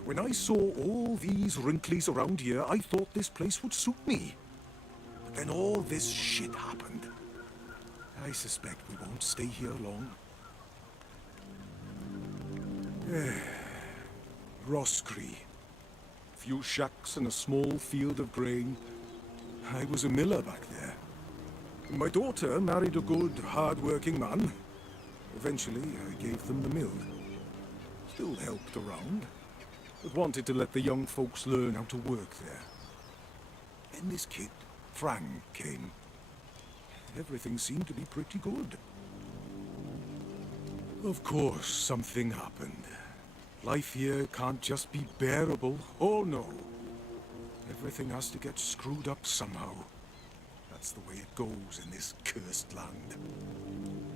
When I saw all these wrinklies around here, I thought this place would suit me. But then all this shit happened. I suspect we won't stay here long. Roscree. Few shacks and a small field of grain. I was a miller back there. My daughter married a good, hard-working man. Eventually, I gave them the mill. Still helped around, but wanted to let the young folks learn how to work there. Then this kid, Frank, came. Everything seemed to be pretty good. Of course, something happened. Life here can't just be bearable. Oh no. Everything has to get screwed up somehow. That's the way it goes in this cursed land.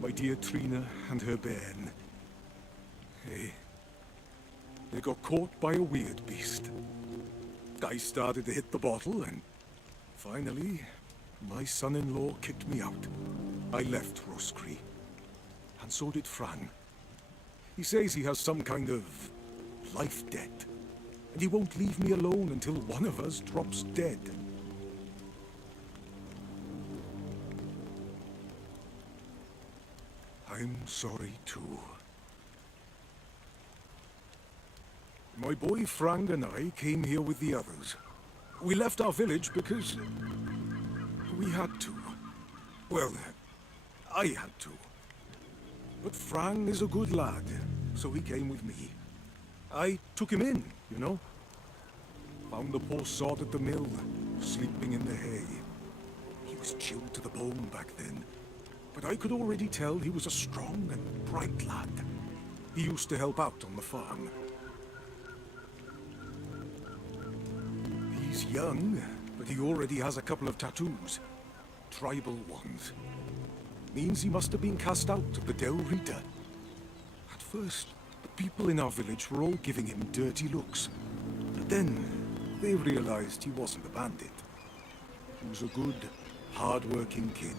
My dear Trina and her bairn. They got caught by a weird beast. I started to hit the bottle and finally, my son-in-law kicked me out. I left Roscree. And so did Fran. He says he has some kind of life debt. And he won't leave me alone until one of us drops dead. I'm sorry too. My boy Frank and I came here with the others. We left our village because we had to. Well, I had to. But Frank is a good lad, so he came with me. I took him in, you know. Found the poor sod at the mill, sleeping in the hay. He was chilled to the bone back then, but I could already tell he was a strong and bright lad. He used to help out on the farm. He's young, but he already has a couple of tattoos. Tribal ones. Means he must have been cast out of the Del Rita. At first, the people in our village were all giving him dirty looks. But then, they realized he wasn't a bandit. He was a good, hard-working kid.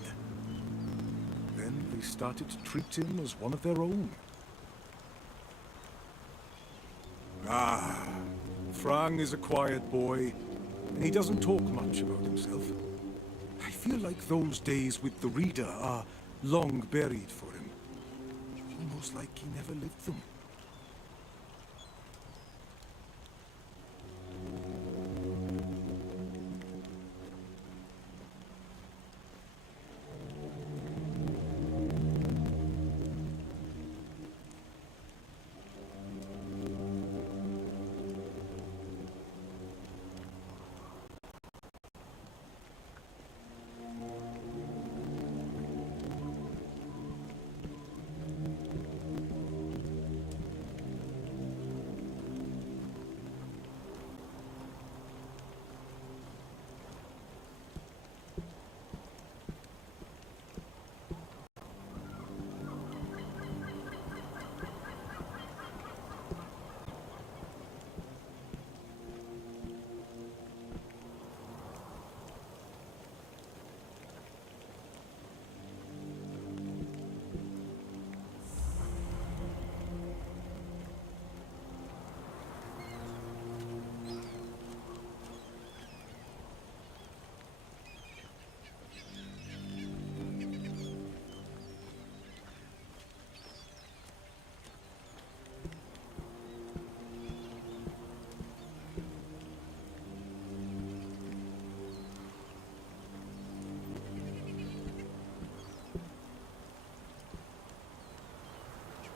Then they started to treat him as one of their own. Frank is a quiet boy, and he doesn't talk much about himself. I feel like those days with the Reader are long buried for him. Almost like he never lived them.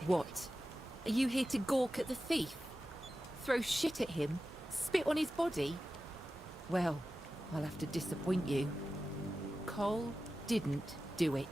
What? Are you here to gawk at the thief? Throw shit at him? Spit on his body? Well, I'll have to disappoint you. Cole didn't do it.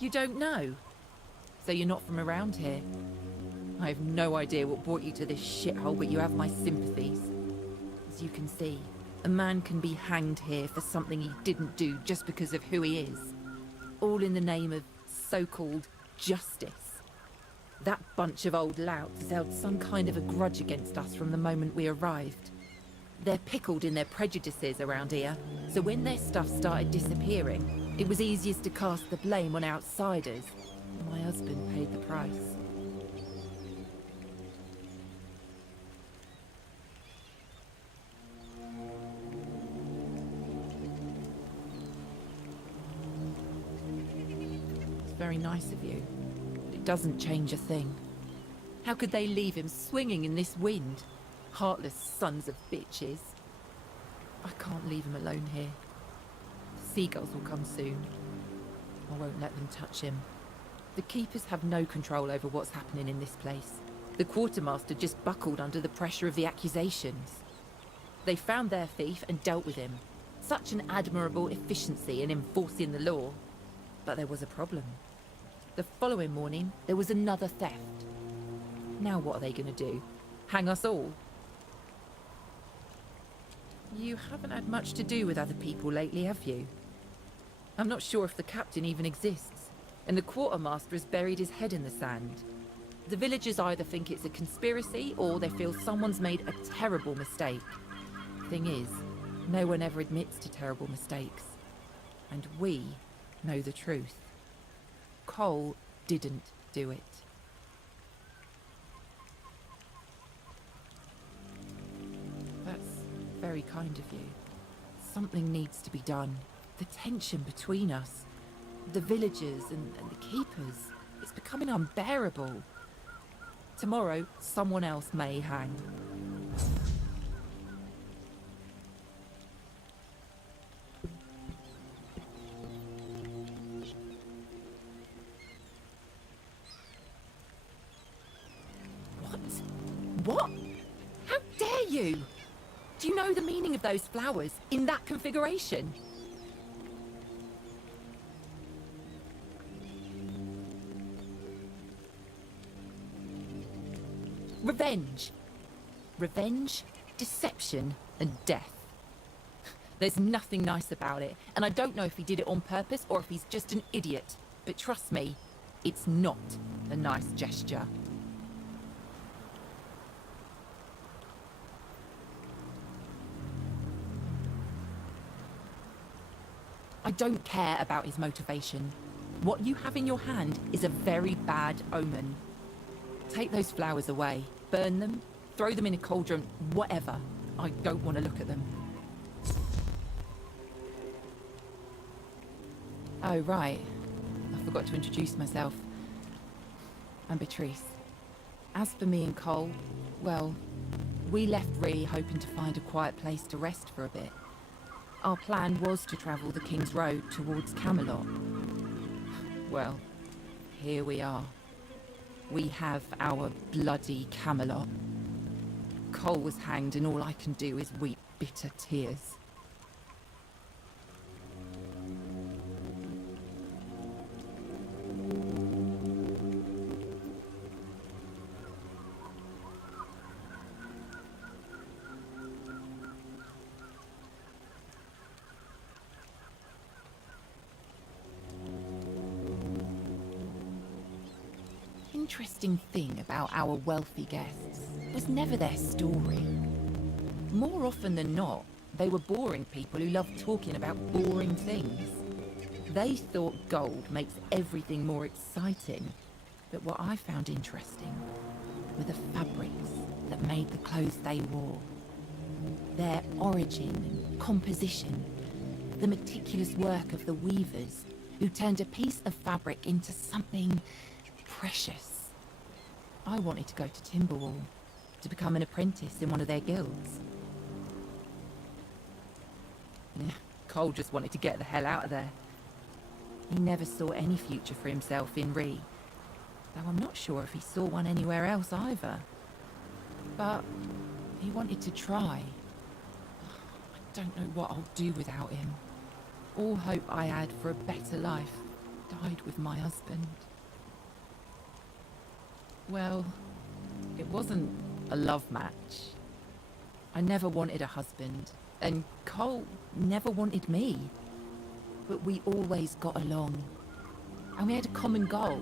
You don't know? So you're not from around here? I have no idea what brought you to this shithole, but you have my sympathies. As you can see, A man can be hanged here for something he didn't do just because of who he is. All in the name of so-called justice. That bunch of old louts has held some kind of a grudge against us from the moment we arrived. They're pickled in their prejudices around here, so when their stuff started disappearing, it was easiest to cast the blame on outsiders. My husband paid the price. It's very nice of you, but it doesn't change a thing. How could they leave him swinging in this wind? Heartless sons of bitches. I can't leave him alone here. The seagulls will come soon. I won't let them touch him. The keepers have no control over what's happening in this place. The quartermaster just buckled under the pressure of the accusations. They found their thief and dealt with him. Such an admirable efficiency in enforcing the law. But there was a problem. The following morning, there was another theft. Now what are they going to do? Hang us all? You haven't had much to do with other people lately, have you? I'm not sure if the captain even exists, and the quartermaster has buried his head in the sand. The villagers either think it's a conspiracy, or they feel someone's made a terrible mistake. Thing is, no one ever admits to terrible mistakes. And we know the truth. Cole didn't do it. That's very kind of you. Something needs to be done. The tension between us, the villagers and the keepers, it's becoming unbearable. Tomorrow, someone else may hang. What? How dare you? Do you know the meaning of those flowers in that configuration? Revenge. Revenge, deception, and death. There's nothing nice about it, and I don't know if he did it on purpose or if he's just an idiot. But trust me, it's not a nice gesture. I don't care about his motivation. What you have in your hand is a very bad omen. Take those flowers away, burn them, throw them in a cauldron, whatever. I don't want to look at them. Oh, right. I forgot to introduce myself. I'm Beatrice. As for me and Cole, well, we left Ree hoping to find a quiet place to rest for a bit. Our plan was to travel the King's Road towards Camelot. Well, here we are. We have our bloody Camelot. Cole was hanged and all I can do is weep bitter tears. Interesting thing about our wealthy guests was never their story. More often than not, they were boring people who loved talking about boring things. They thought gold makes everything more exciting, but what I found interesting were the fabrics that made the clothes they wore. Their origin and composition, the meticulous work of the weavers who turned a piece of fabric into something precious. I wanted to go to Timberwall, to become an apprentice in one of their guilds. Cole just wanted to get the hell out of there. He never saw any future for himself in Ree, though I'm not sure if he saw one anywhere else either. But he wanted to try. I don't know what I'll do without him. All hope I had for a better life died with my husband. Well, it wasn't a love match. I never wanted a husband. And Cole never wanted me. But we always got along. And we had a common goal.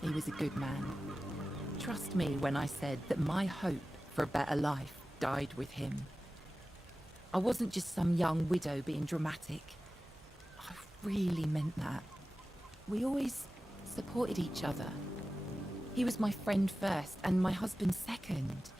He was a good man. Trust me when I said that my hope for a better life died with him. I wasn't just some young widow being dramatic. I really meant that. We always supported each other. He was my friend first and my husband second.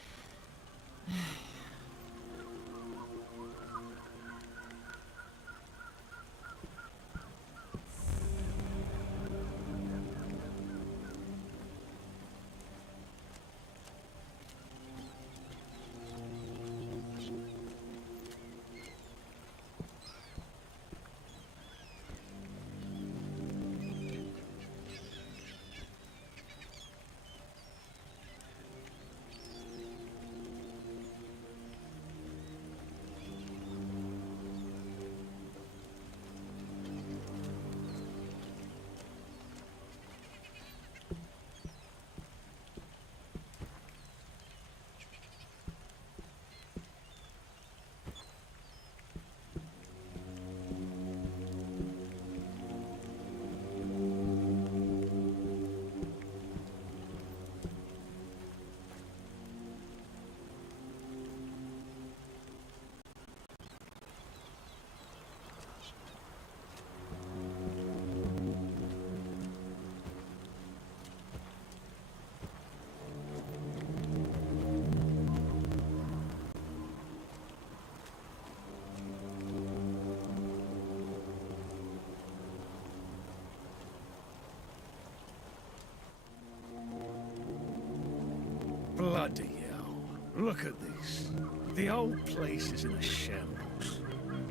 Bloody hell. Look at this. The old place is in a shambles.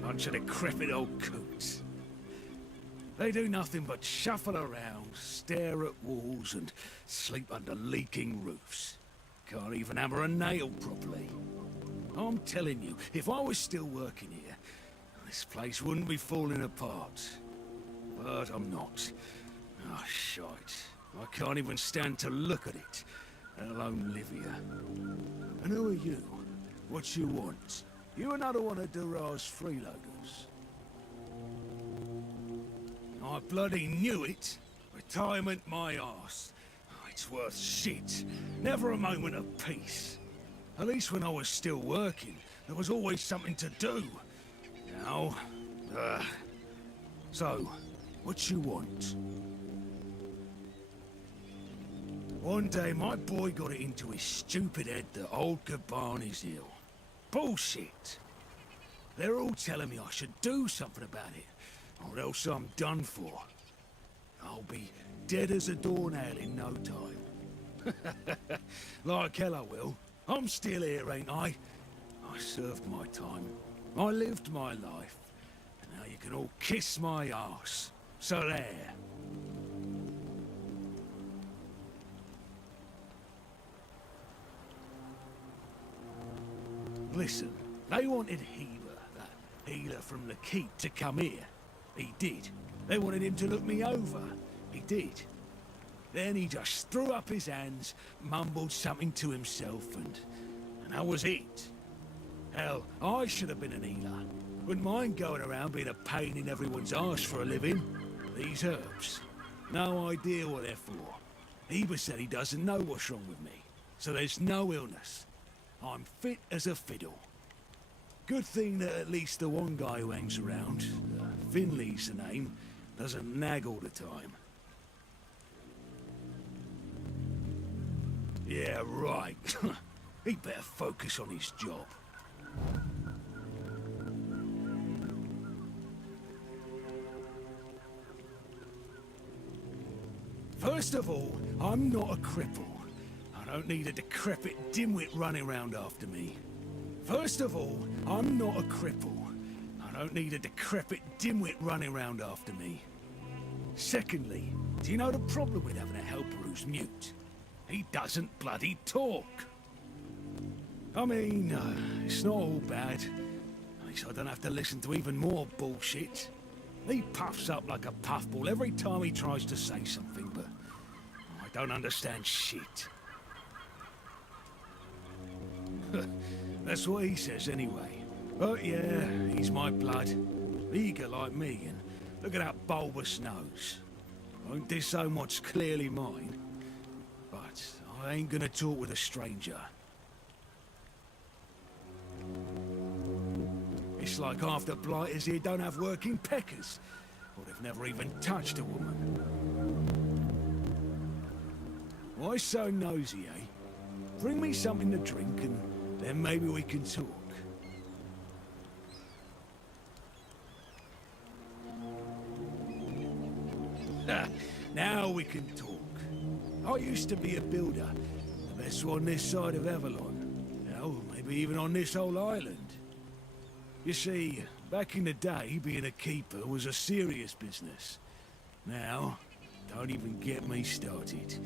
Bunch of decrepit old coots. They do nothing but shuffle around, stare at walls, and sleep under leaking roofs. Can't even hammer a nail properly. I'm telling you, if I was still working here, this place wouldn't be falling apart. But I'm not. Oh, shite. I can't even stand to look at it, let alone live here. And who are you? What you want? You another one of Durar's freeloaders? I bloody knew it. Retirement my arse. Oh, it's worth shit. Never a moment of peace. At least when I was still working, there was always something to do. Now, so, what you want? One day my boy got it into his stupid head that old Gaban is ill. Bullshit. They're all telling me I should do something about it, or else I'm done for. I'll be dead as a doornail in no time. Like hell I will. I'm still here, ain't I? I served my time. I lived my life. And now you can all kiss my arse. So there. Listen, they wanted Healer, that healer from the keep, to come here. He did. They wanted him to look me over. He did. Then he just threw up his hands, mumbled something to himself, and that was it. Hell, I should have been an healer. Wouldn't mind going around being a pain in everyone's arse for a living. These herbs, no idea what they're for. Eva said he doesn't know what's wrong with me, so there's no illness. I'm fit as a fiddle. Good thing that at least the one guy who hangs around, Finley's the name, doesn't nag all the time. Yeah, right. He'd better focus on his job. First of all, I'm not a cripple. I don't need a decrepit dimwit running around after me. First of all, I'm not a cripple. I don't need a decrepit dimwit running around after me. Secondly, do you know the problem with having a helper who's mute? He doesn't bloody talk. I mean, it's not all bad. At least I don't have to listen to even more bullshit. He puffs up like a puffball every time he tries to say something, but I don't understand shit. That's what he says anyway. But yeah, he's my blood. Eager like me, and look at that bulbous nose. Won't disown what's clearly mine. But I ain't gonna talk with a stranger. It's like half the blighters here don't have working peckers. Or they've never even touched a woman. Why so nosy, eh? Bring me something to drink and then maybe we can talk. Now we can talk. I used to be a builder. The best one this side of Avalon. Hell, maybe even on this whole island. You see, back in the day, being a keeper was a serious business. Now, don't even get me started.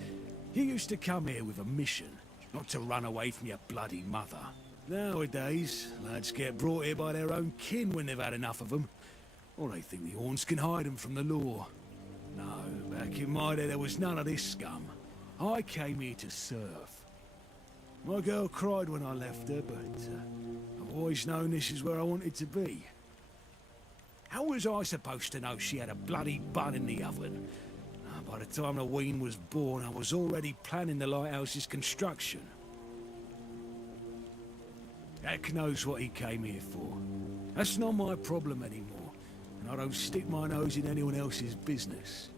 You used to come here with a mission, not to run away from your bloody mother. Nowadays, lads get brought here by their own kin when they've had enough of them. Or they think the Horns can hide them from the law. No, back in my day there was none of this scum. I came here to serve. My girl cried when I left her, but I've always known this is where I wanted to be. How was I supposed to know she had a bloody bun in the oven? By the time the wean was born, I was already planning the lighthouse's construction. Heck knows what he came here for. That's not my problem anymore, and I don't stick my nose in anyone else's business.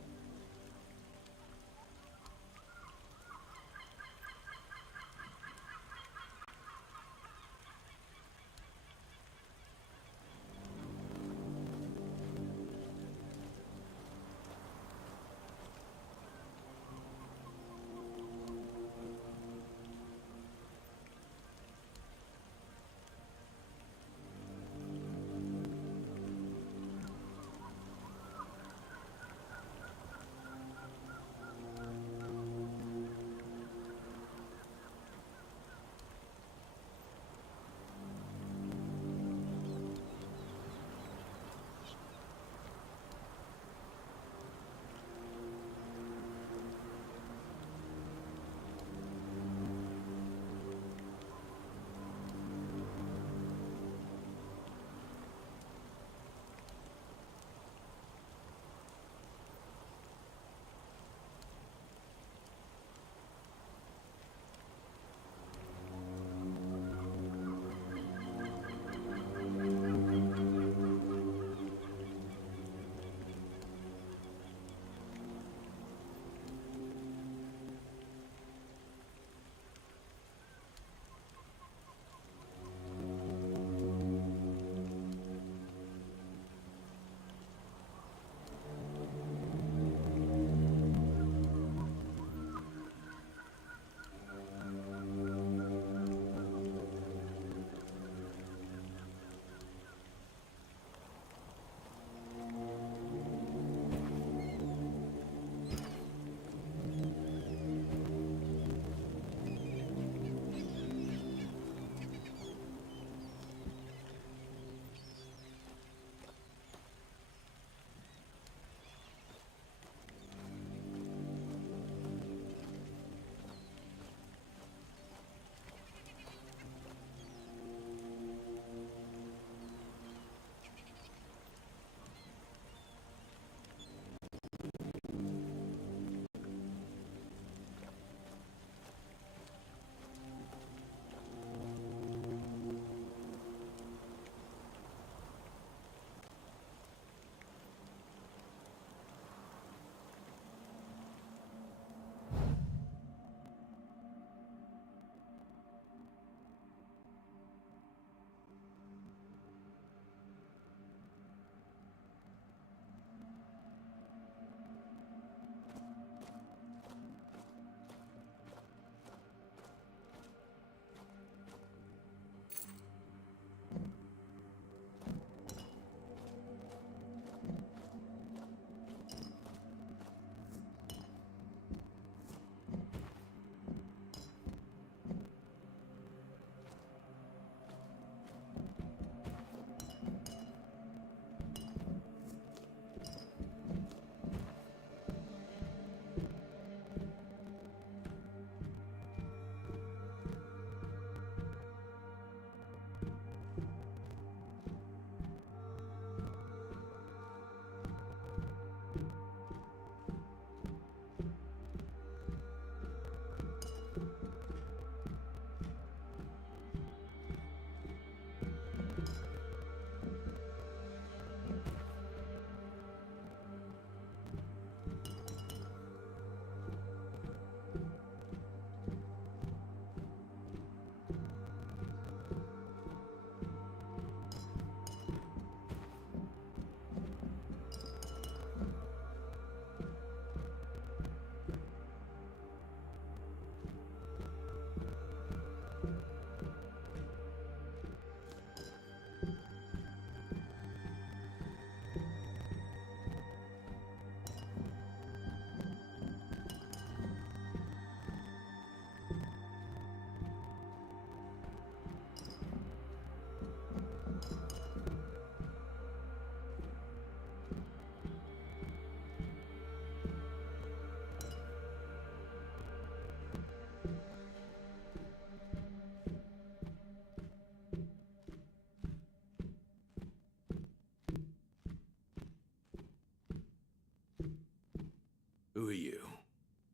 Who are you?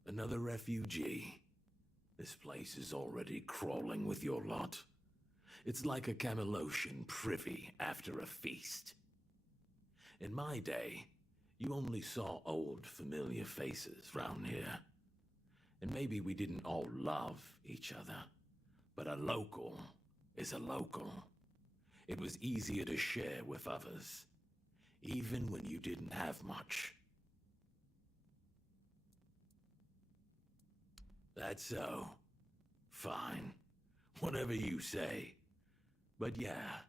Another refugee? This place is already crawling with your lot. It's like a Camelosian privy after a feast. In my day, you only saw old, familiar faces round here. And maybe we didn't all love each other, but a local is a local. It was easier to share with others, even when you didn't have much. That's so. Fine. Whatever you say. But yeah,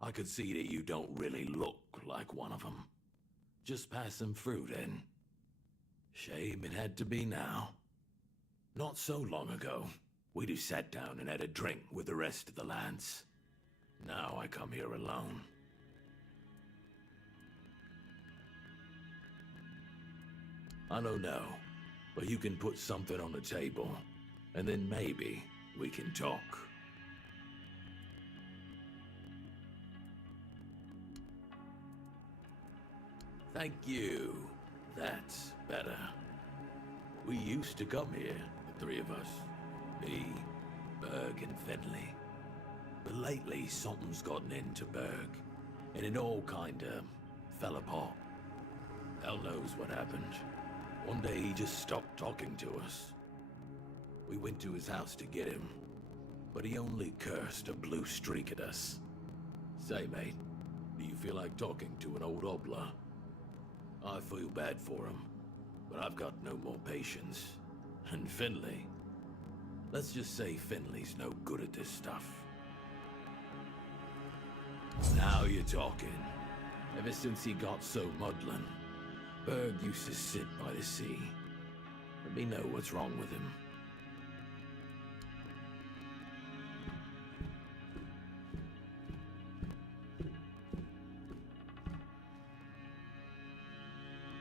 I could see that you don't really look like one of them. Just pass them through then. Shame it had to be now. Not so long ago, we'd have sat down and had a drink with the rest of the lads. Now I come here alone. I don't know, but you can put something on the table, and then maybe we can talk. Thank you. That's better. We used to come here, the three of us. Me, Berg, and Finley. But lately, something's gotten into Berg, and it all kinda fell apart. Hell knows what happened. One day he just stopped talking to us. We went to his house to get him, but he only cursed a blue streak at us. Say, mate, do you feel like talking to an old obla? I feel bad for him, but I've got no more patience. And Finley, let's just say Finley's no good at this stuff. Now you're talking. Ever since he got so muddlin', Berg used to sit by the sea. Let me know what's wrong with him.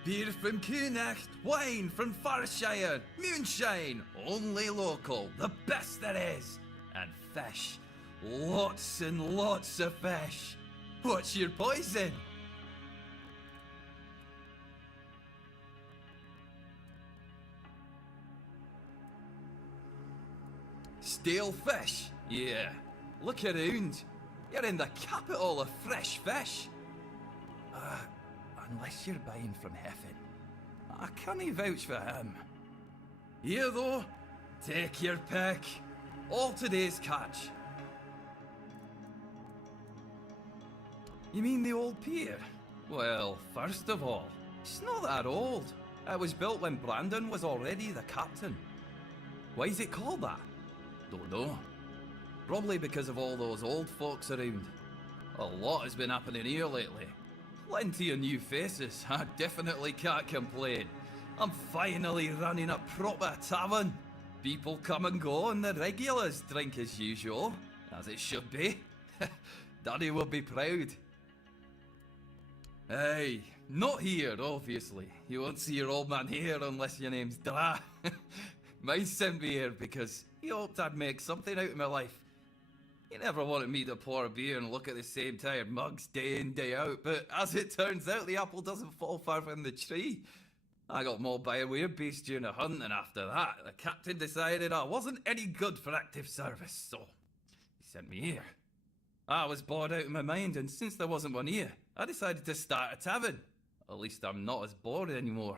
Beer from Kunacht, wine from Farshire, moonshine, only local, the best there is. And fish, lots and lots of fish. What's your poison? Stale fish? Yeah. Look around. You're in the capital of fresh fish. Unless you're buying from Heffen. I can't vouch for him. Here though, take your pick. All today's catch. You mean the old pier? Well, first of all, it's not that old. It was built when Brandon was already the captain. Why is it called that? Don't know. Probably because of all those old folks around. A lot has been happening here lately. Plenty of new faces, I definitely can't complain. I'm finally running a proper tavern. People come and go and the regulars drink as usual, as it should be. Daddy will be proud. Hey, not here, obviously. You won't see your old man here unless your name's Dra. Mine sent me here because he hoped I'd make something out of my life. He never wanted me to pour a beer and look at the same tired mugs day in, day out, but as it turns out, the apple doesn't fall far from the tree. I got mauled by a werebeast during a hunt, and after that, the captain decided I wasn't any good for active service, so he sent me here. I was bored out of my mind, and since there wasn't one here, I decided to start a tavern. At least I'm not as bored anymore.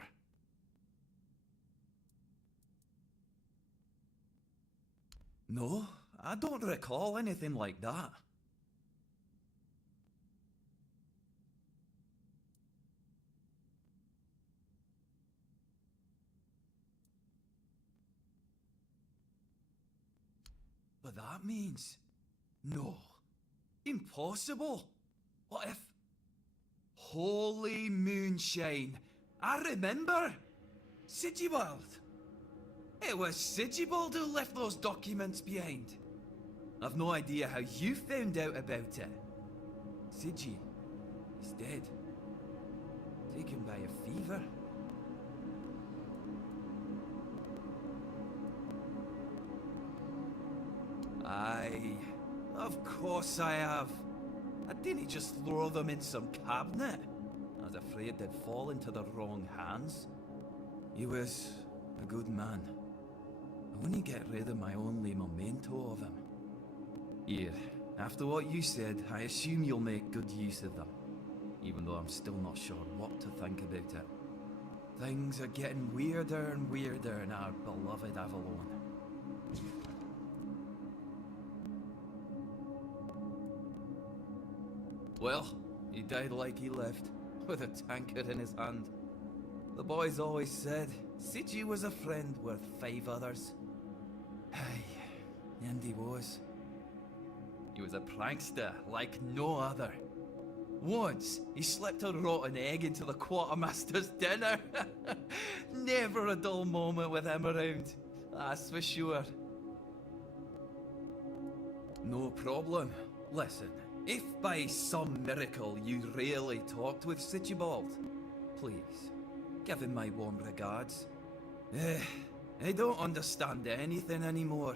No, I don't recall anything like that. But that means... no. Impossible. What if... Holy moonshine. I remember. Sigibald. It was Sigibald who left those documents behind. I've no idea how you found out about it. Sigi is dead. Taken by a fever. Aye, of course I have. I didn't just throw them in some cabinet. I was afraid they'd fall into the wrong hands. He was a good man. I wouldn't get rid of my only memento of him. Here, after what you said, I assume you'll make good use of them. Even though I'm still not sure what to think about it. Things are getting weirder and weirder in our beloved Avalon. Well, he died like he lived, with a tankard in his hand. The boys always said, Sitchi was a friend worth 5 others. Aye, and he was. He was a prankster like no other. Once, he slipped a rotten egg into the quartermaster's dinner. Never a dull moment with him around, that's for sure. No problem. Listen, if by some miracle you really talked with Sitchibald, please, give him my warm regards. I don't understand anything anymore.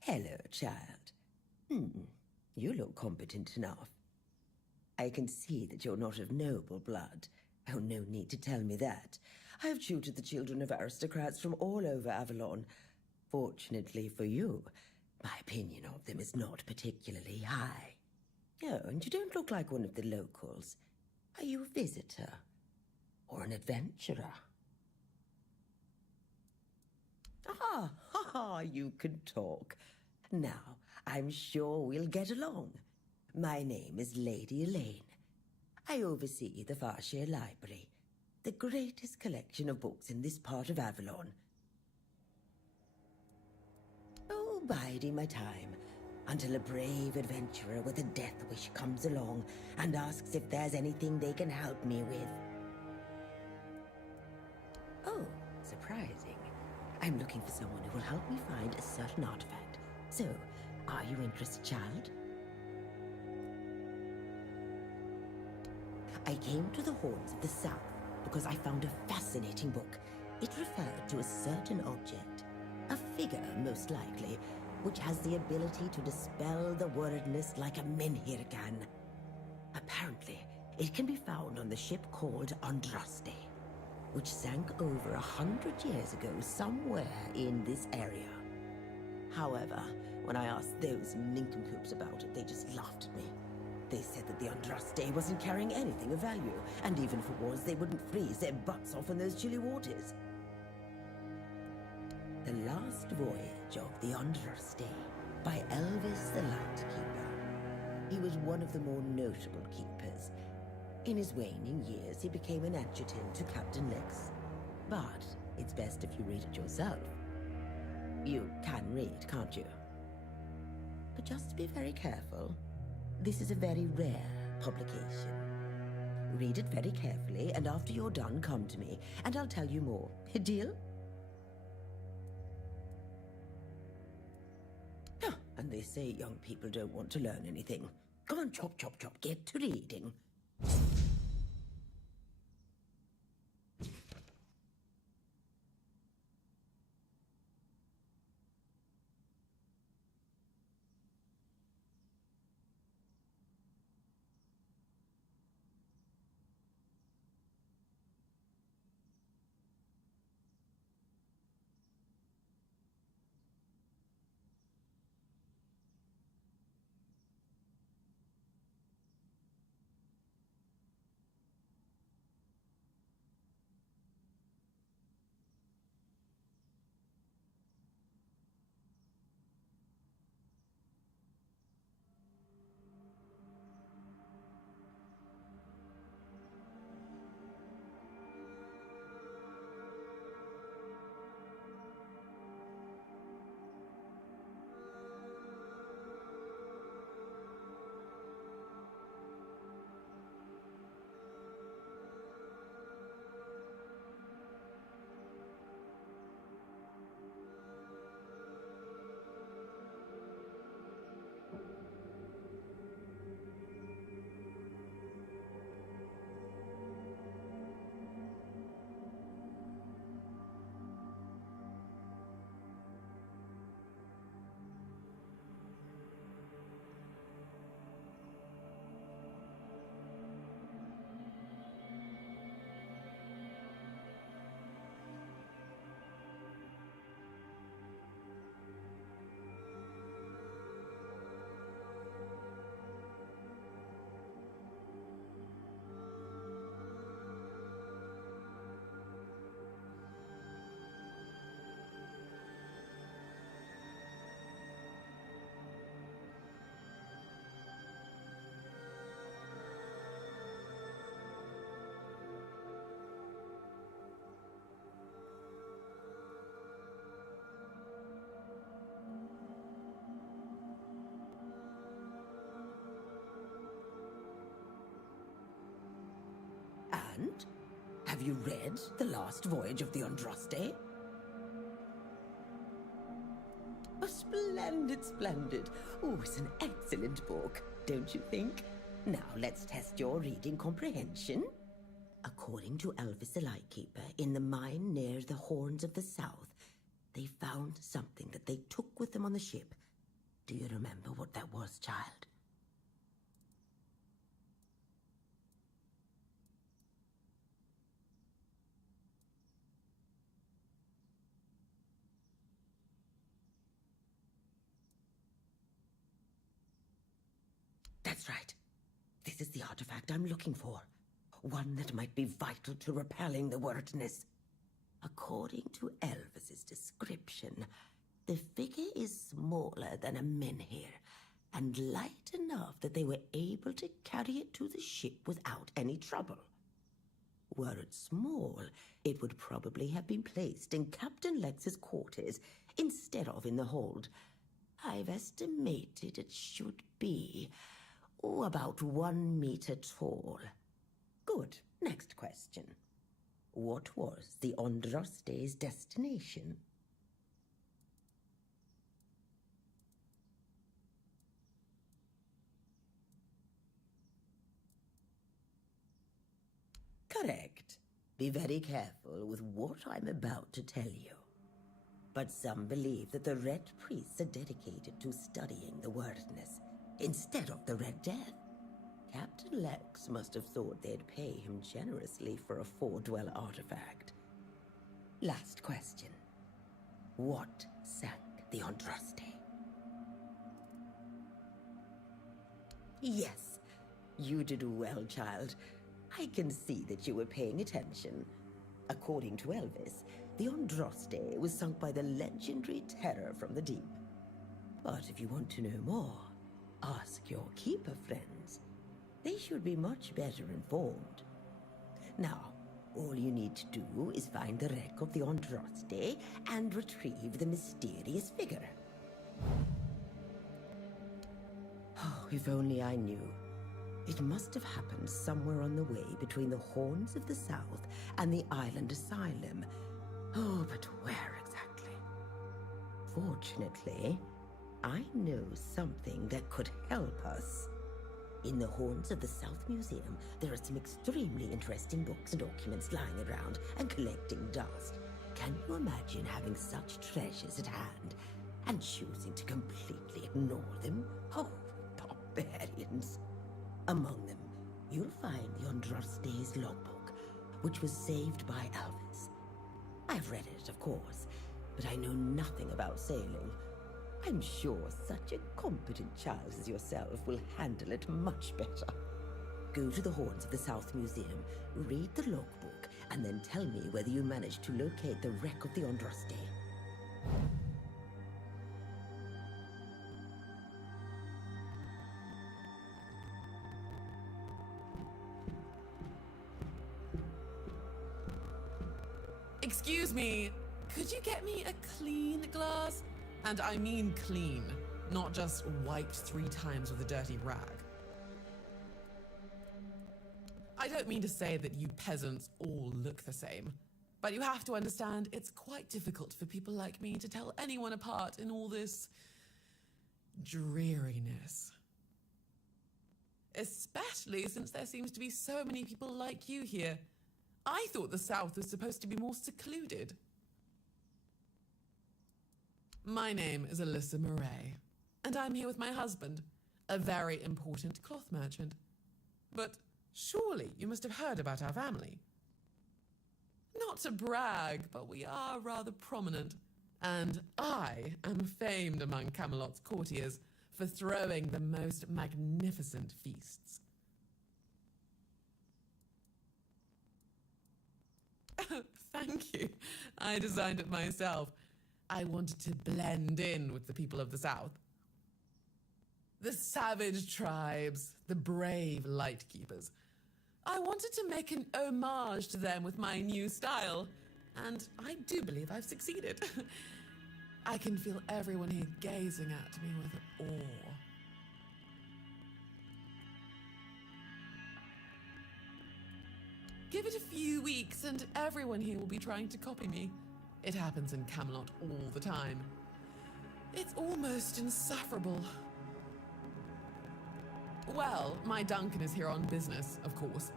Hello, child. You look competent enough. I can see that you're not of noble blood. Oh, no need to tell me that. I've tutored the children of aristocrats from all over Avalon. Fortunately for you, my opinion of them is not particularly high. Oh, and you don't look like one of the locals. Are you a visitor? Or an adventurer? Ah, ha ha, you can talk. Now, I'm sure we'll get along. My name is Lady Elaine. I oversee the Farshire Library, the greatest collection of books in this part of Avalon. Oh, biding my time, until a brave adventurer with a death wish comes along and asks if there's anything they can help me with. Oh, surprising. I'm looking for someone who will help me find a certain artifact. So, are you interested, child? I came to the Horns of the South because I found a fascinating book. It referred to a certain object, a figure most likely, which has the ability to dispel the worriedness like a menhir can. Apparently, it can be found on the ship called Andraste, which sank over 100 years ago somewhere in this area. However, when I asked those nincompoops about it, they just laughed at me. They said that the Andraste wasn't carrying anything of value, and even if it was, they wouldn't freeze their butts off in those chilly waters. The Last Voyage of the Andraste by Elvis the Lightkeeper. He was one of the more notable keepers. In his waning years, he became an adjutant to Captain Lex. But it's best if you read it yourself. You can read, can't you? But just be very careful. This is a very rare publication. Read it very carefully, and after you're done, come to me, and I'll tell you more. Deal? Ah, and they say young people don't want to learn anything. Come on, chop, chop, chop, get to reading. And? Have you read The Last Voyage of the Andraste? Oh, splendid, splendid. Oh, it's an excellent book, don't you think? Now, let's test your reading comprehension. According to Elvis the Lightkeeper, in the mine near the Horns of the South, they found something that they took with them on the ship. Do you remember what that was, child? That's right. This is the artifact I'm looking for. one that might be vital to repelling the wordness. According to Elvis's description, the figure is smaller than a menhir, and light enough that they were able to carry it to the ship without any trouble. Were it small, it would probably have been placed in Captain Lex's quarters instead of in the hold. I've estimated it should be about 1 meter tall. Good. Next question. What was the Andraste's destination? Correct. Be very careful with what I'm about to tell you. But some believe that the Red Priests are dedicated to studying the wordness instead of the Red Death. Captain Lex must have thought they'd pay him generously for a four-dwell artifact. Last question. What sank the Andraste? Yes, you did well, child. I can see that you were paying attention. According to Elvis, the Andraste was sunk by the legendary terror from the deep. But if you want to know more, ask your keeper friends. They should be much better informed. Now, all you need to do is find the wreck of the Andraste and retrieve the mysterious figure. Oh, if only I knew. It must have happened somewhere on the way between the Horns of the South and the Island Asylum. Oh, but where exactly? Fortunately, I know something that could help us. In the Horns of the South Museum, there are some extremely interesting books and documents lying around and collecting dust. Can you imagine having such treasures at hand and choosing to completely ignore them? Oh, barbarians. Among them, you'll find the Andraste's logbook, which was saved by Elvis. I've read it, of course, but I know nothing about sailing. I'm sure such a competent child as yourself will handle it much better. Go to the Horns of the South Museum, read the logbook, and then tell me whether you managed to locate the wreck of the Andraste. Excuse me, could you get me a clean glass? And I mean clean, not just wiped 3 times with a dirty rag. I don't mean to say that you peasants all look the same, but you have to understand it's quite difficult for people like me to tell anyone apart in all this dreariness. Especially since there seems to be so many people like you here. I thought the South was supposed to be more secluded. My name is Alyssa Murray, and I'm here with my husband, a very important cloth merchant. But surely you must have heard about our family. Not to brag, but we are rather prominent, and I am famed among Camelot's courtiers for throwing the most magnificent feasts. Thank you. I designed it myself. I wanted to blend in with the people of the South. The savage tribes, the brave lightkeepers. I wanted to make an homage to them with my new style, and I do believe I've succeeded. I can feel everyone here gazing at me with awe. Give it a few weeks and everyone here will be trying to copy me. It happens in Camelot all the time. It's almost insufferable. Well, my Duncan is here on business, of course.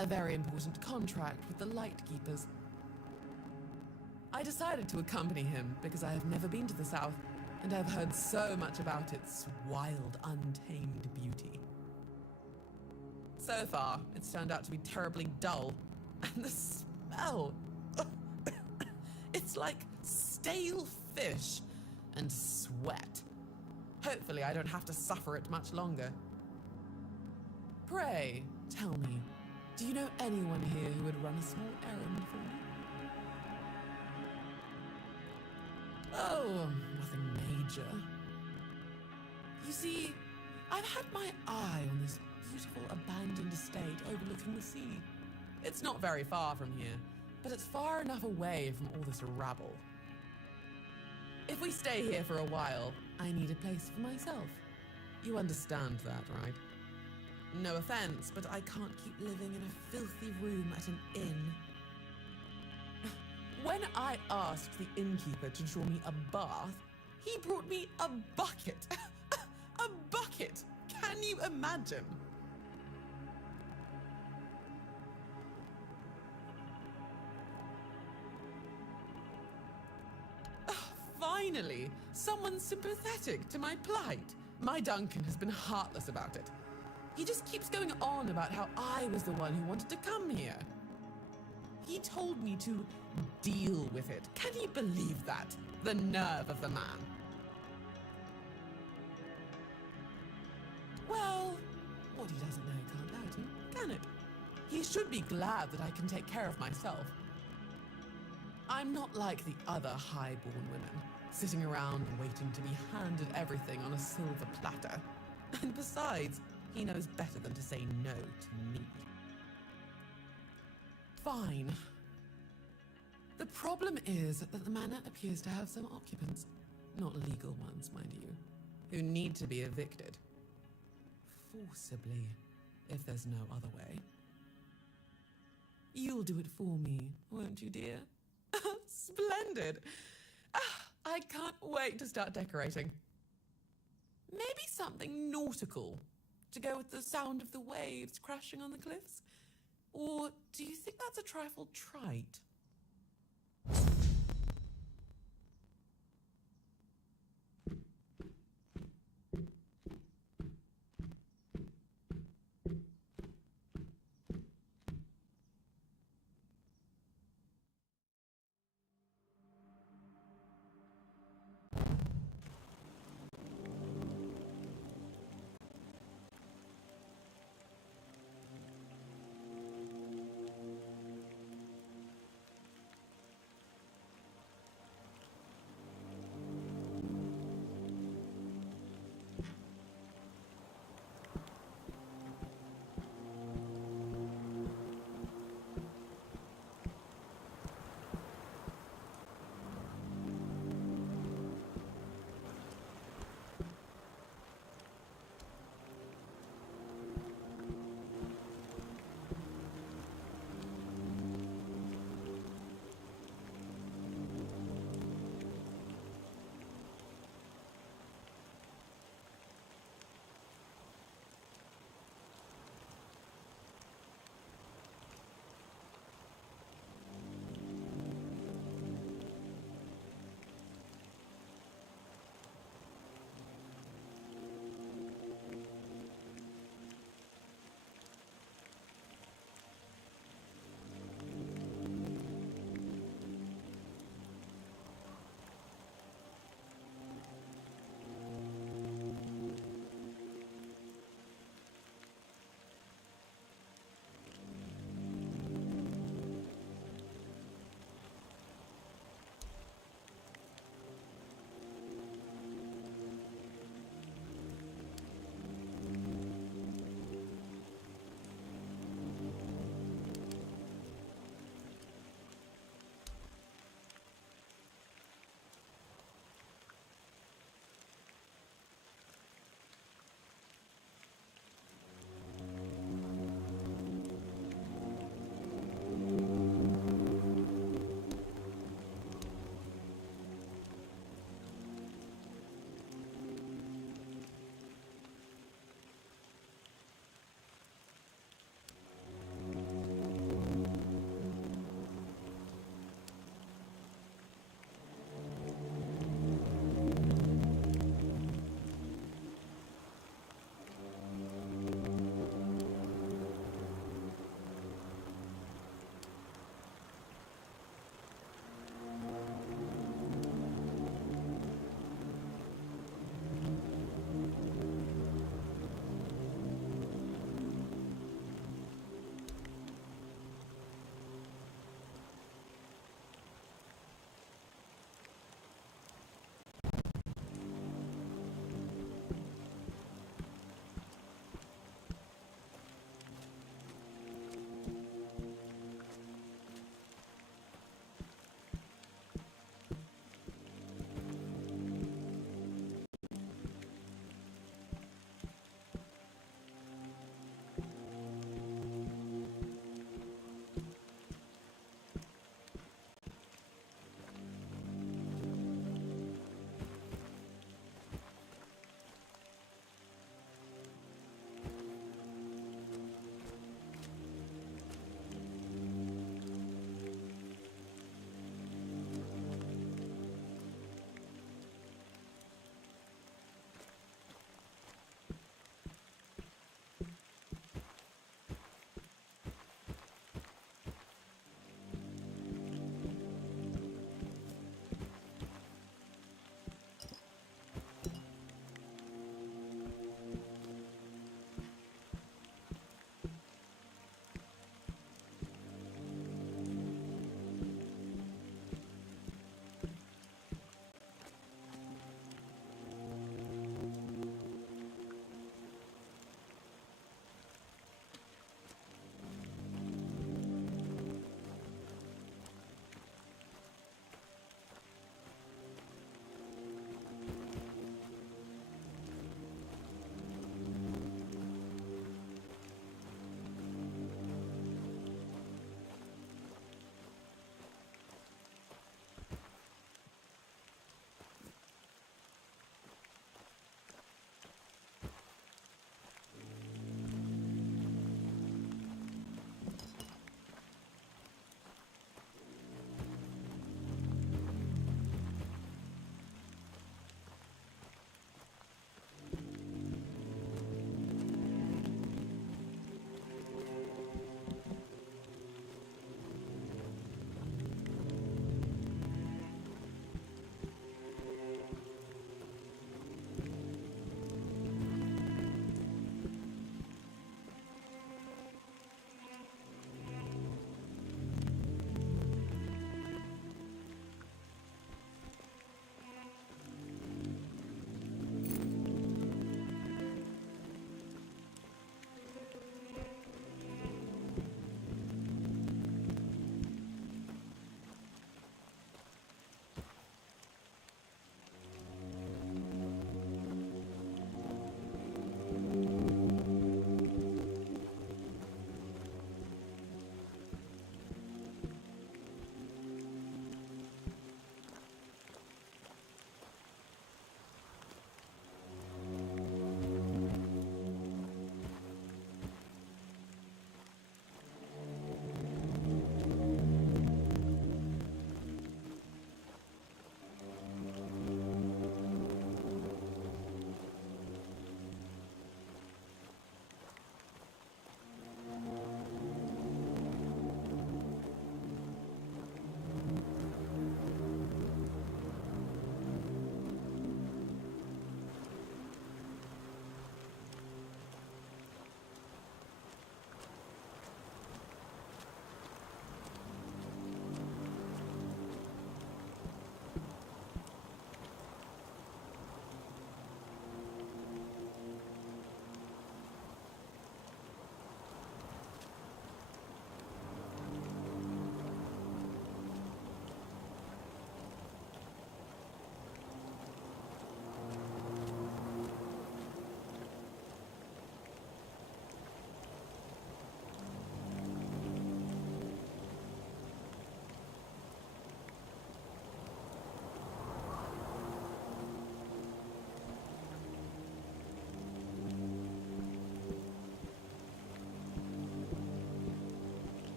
A very important contract with the Lightkeepers. I decided to accompany him because I have never been to the South, and I've heard so much about its wild, untamed beauty. So far, it's turned out to be terribly dull. And the smell! It's like stale fish and sweat. Hopefully I don't have to suffer it much longer. Pray, tell me, Do you know anyone here who would run a small errand for me? Oh, nothing major. You see, I've had my eye on this beautiful abandoned estate overlooking the sea. It's not very far from here, but it's far enough away from all this rabble. If we stay here for a while, I need a place for myself. You understand that, right? No offense, but I can't keep living in a filthy room at an inn. When I asked the innkeeper to draw me a bath, he brought me a bucket. A bucket! Can you imagine? Finally, someone sympathetic to my plight. My Duncan has been heartless about it. He just keeps going on about how I was the one who wanted to come here. He told me to deal with it. Can you believe that? The nerve of the man. Well, what he doesn't know can't hurt him, can it? He should be glad that I can take care of myself. I'm not like the other high-born women, sitting around waiting to be handed everything on a silver platter. And besides, he knows better than to say no to me. Fine. The problem is that the manor appears to have some occupants, not legal ones, mind you, who need to be evicted. Forcibly, if there's no other way. You'll do it for me, won't you, dear? Splendid! I can't wait to start decorating. Maybe something nautical, to go with the sound of the waves crashing on the cliffs? Or do you think that's a trifle trite?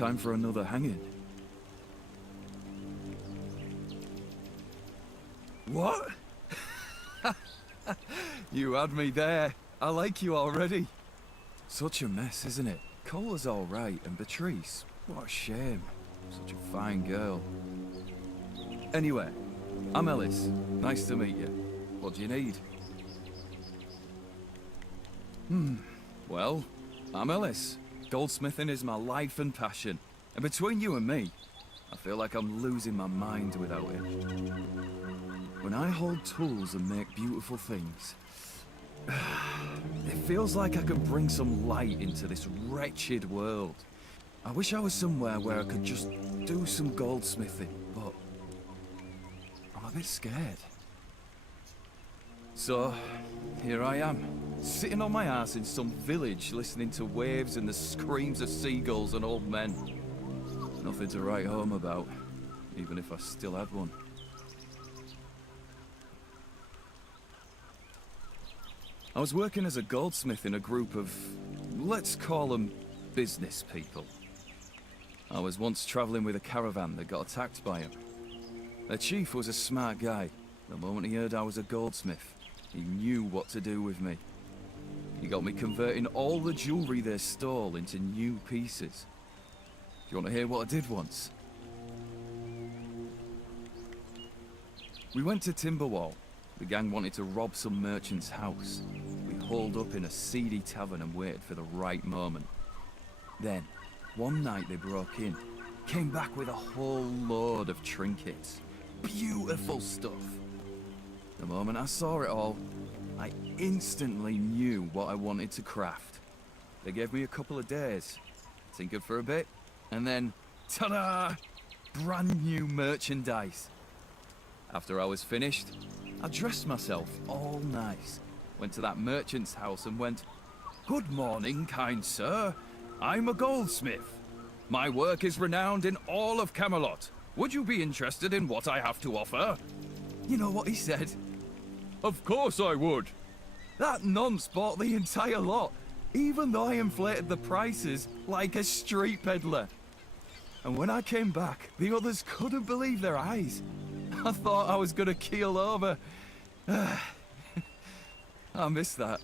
Time for another hanging. What? You had me there. I like you already. Such a mess, isn't it? Cola's all right, and Beatrice, what a shame. Such a fine girl. Anyway, I'm Ellis. Nice to meet you. What do you need? Well, I'm Ellis. Goldsmithing is my life and passion. And between you and me, I feel like I'm losing my mind without it. When I hold tools and make beautiful things, it feels like I could bring some light into this wretched world. I wish I was somewhere where I could just do some goldsmithing, but I'm a bit scared. So, here I am, sitting on my ass in some village listening to waves and the screams of seagulls and old men. Nothing to write home about, even if I still had one. I was working as a goldsmith in a group of, let's call them, business people. I was once traveling with a caravan that got attacked by him. Their chief was a smart guy. The moment he heard I was a goldsmith, he knew what to do with me. He got me converting all the jewelry they stole into new pieces. Do you want to hear what I did once? We went to Timberwall. The gang wanted to rob some merchant's house. We holed up in a seedy tavern and waited for the right moment. Then, one night they broke in, came back with a whole load of trinkets. Beautiful stuff. The moment I saw it all, I instantly knew what I wanted to craft. They gave me a couple of days, tinkered for a bit, and then, ta-da! Brand new merchandise. After I was finished, I dressed myself all nice, went to that merchant's house and went, "Good morning, kind sir. I'm a goldsmith. My work is renowned in all of Camelot. Would you be interested in what I have to offer?" You know what he said? "Of course I would." That nonce bought the entire lot, even though I inflated the prices like a street peddler. And when I came back, the others couldn't believe their eyes. I thought I was gonna keel over. I miss that.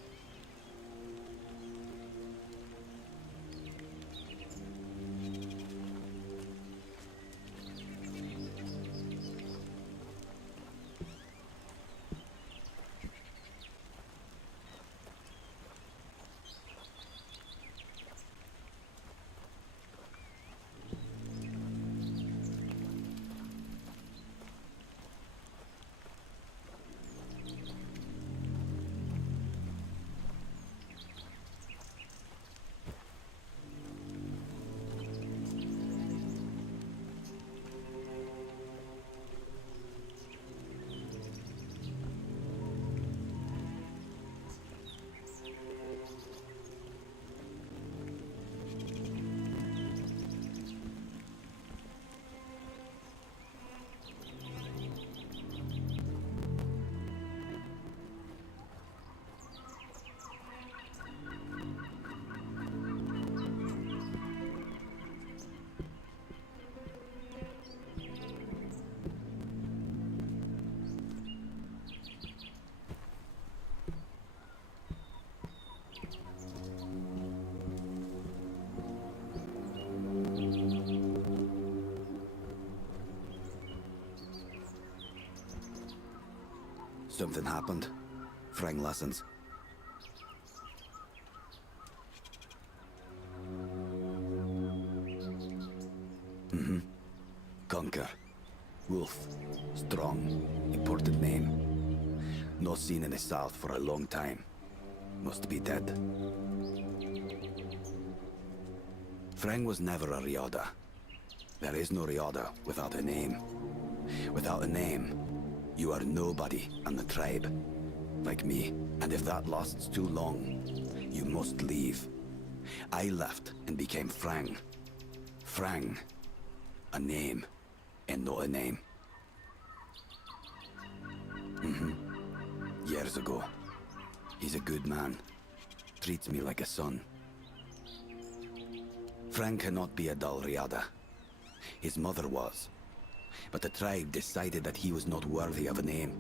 Something happened. Frang listens. Conquer. Wolf. Strong. Important name. Not seen in the south for a long time. Must be dead. Frang was never a Riada. There is no Riada without a name. Without a name, you are nobody in the tribe. Like me. And if that lasts too long, you must leave. I left and became Frang. Frang. A name, and not a name. Years ago. He's a good man. Treats me like a son. Frank cannot be a dull Riada. His mother was. But the tribe decided that he was not worthy of a name.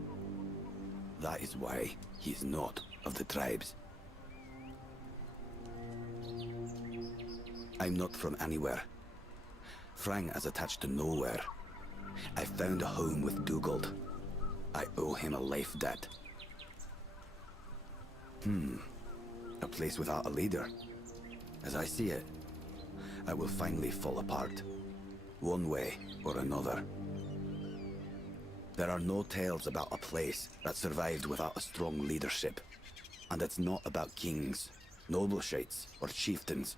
That is why he is not of the tribes. I'm not from anywhere. Frank is attached to nowhere. I found a home with Dugald. I owe him a life debt. A place without a leader. As I see it, I will finally fall apart. One way or another. There are no tales about a place that survived without a strong leadership. And it's not about kings, nobleshites, or chieftains.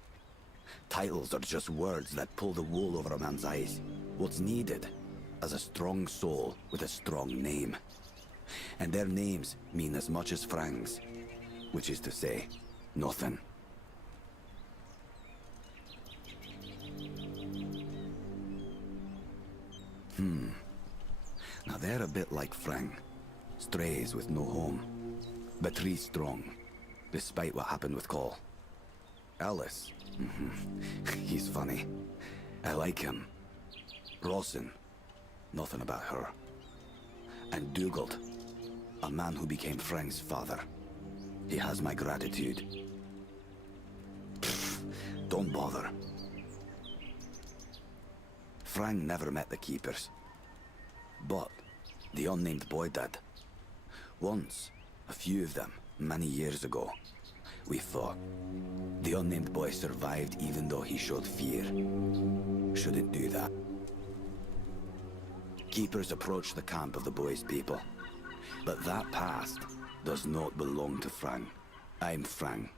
Titles are just words that pull the wool over a man's eyes. What's needed is a strong soul with a strong name. And their names mean as much as Frang's, which is to say, nothing. Now they're a bit like Frang. Strays with no home. But three strong, despite what happened with Cole. Alice. He's funny. I like him. Rawson. Nothing about her. And Dugald. A man who became Frang's father. He has my gratitude. Don't bother. Frang never met the Keepers. But the unnamed boy did. Once, a few of them, many years ago, we fought. The unnamed boy survived even though he showed fear. Shouldn't do that. Keepers approached the camp of the boy's people. But that past does not belong to Frang. I'm Frang.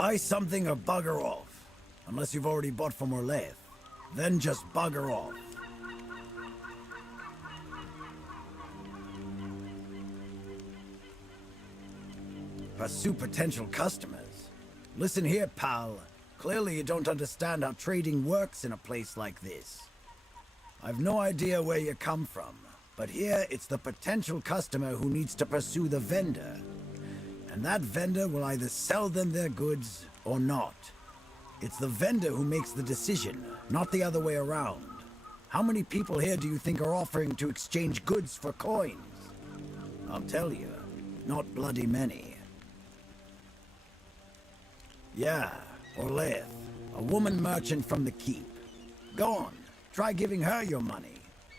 Buy something or bugger off. Unless you've already bought from Orleth. Then just bugger off. Pursue potential customers. Listen here, pal. Clearly you don't understand how trading works in a place like this. I've no idea where you come from, but here it's the potential customer who needs to pursue the vendor. And that vendor will either sell them their goods or not. It's the vendor who makes the decision, not the other way around. How many people here do you think are offering to exchange goods for coins? I'll tell you, not bloody many. Yeah, Orleth, a woman merchant from the keep. Go on, try giving her your money.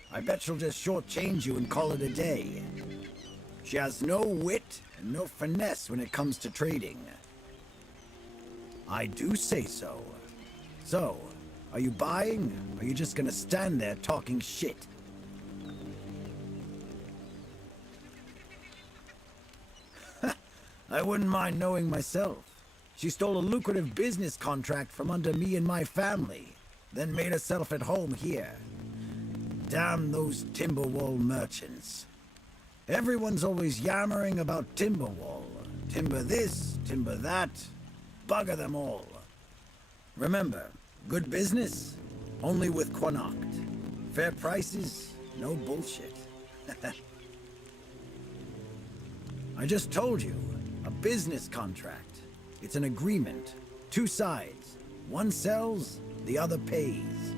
I bet she'll just shortchange you and call it a day. She has no wit and no finesse when it comes to trading. I do say so. So, are you buying, or are you just gonna stand there talking shit? I wouldn't mind knowing myself. She stole a lucrative business contract from under me and my family, then made herself at home here. Damn those Timberwall merchants. Everyone's always yammering about Timberwall. Timber this, timber that. Bugger them all. Remember, good business, only with Connacht. Fair prices, no bullshit. I just told you, a business contract. It's an agreement. Two sides. One sells, the other pays.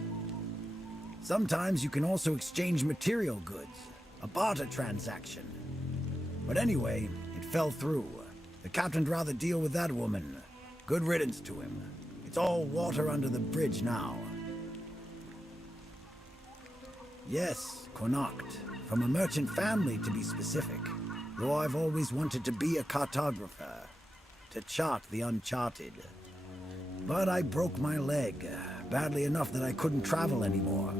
Sometimes you can also exchange material goods. A barter transaction. But anyway, it fell through. The captain'd rather deal with that woman. Good riddance to him. It's all water under the bridge now. Yes, Connacht. From a merchant family, to be specific. Though I've always wanted to be a cartographer. To chart the uncharted. But I broke my leg, badly enough that I couldn't travel anymore.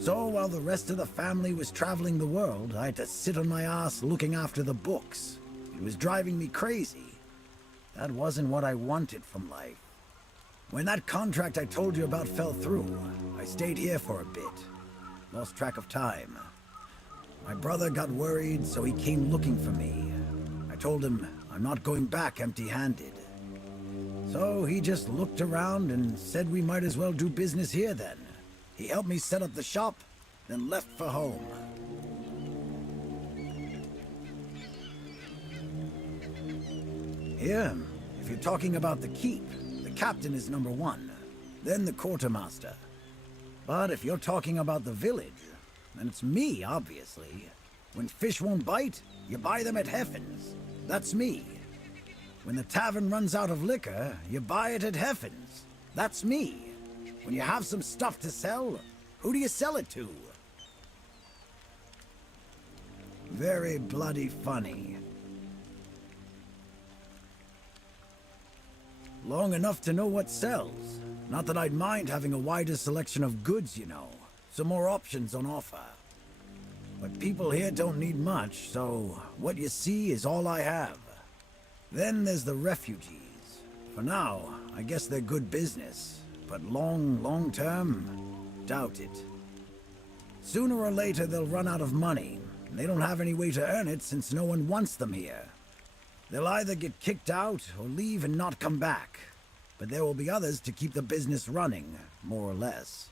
So while the rest of the family was traveling the world, I had to sit on my ass looking after the books. It was driving me crazy. That wasn't what I wanted from life. When that contract I told you about fell through, I stayed here for a bit. Lost track of time. My brother got worried, so he came looking for me. I told him I'm not going back empty-handed. So he just looked around and said we might as well do business here then. He helped me set up the shop, then left for home. Here, if you're talking about the keep, the captain is number one, then the quartermaster. But if you're talking about the village, then it's me, obviously. When fish won't bite, you buy them at Heffen's. That's me. When the tavern runs out of liquor, you buy it at Heffen's. That's me. When you have some stuff to sell, who do you sell it to? Very bloody funny. Long enough to know what sells. Not that I'd mind having a wider selection of goods, you know. Some more options on offer. But people here don't need much, so what you see is all I have. Then there's the refugees. For now, I guess they're good business. But long term, doubt it. Sooner or later they'll run out of money. And they don't have any way to earn it since no one wants them here. They'll either get kicked out or leave and not come back. But there will be others to keep the business running, more or less.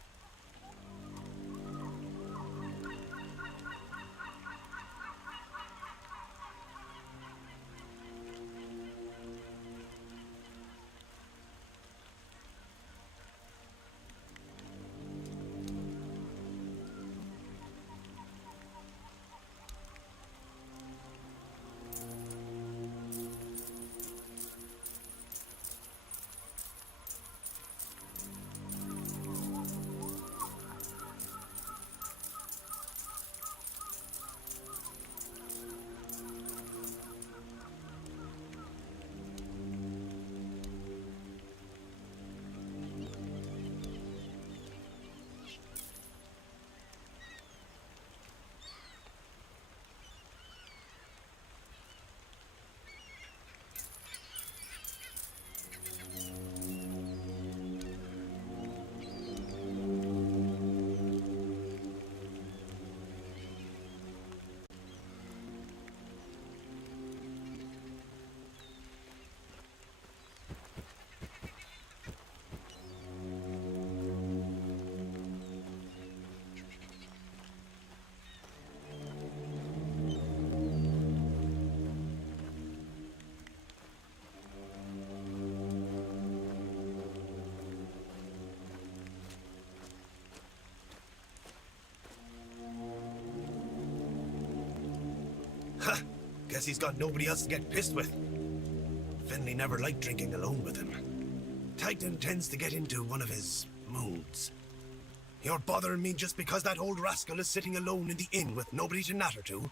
Ha! Guess he's got nobody else to get pissed with. Finley never liked drinking alone with him. Titan tends to get into one of his moods. You're bothering me just because that old rascal is sitting alone in the inn with nobody to natter to?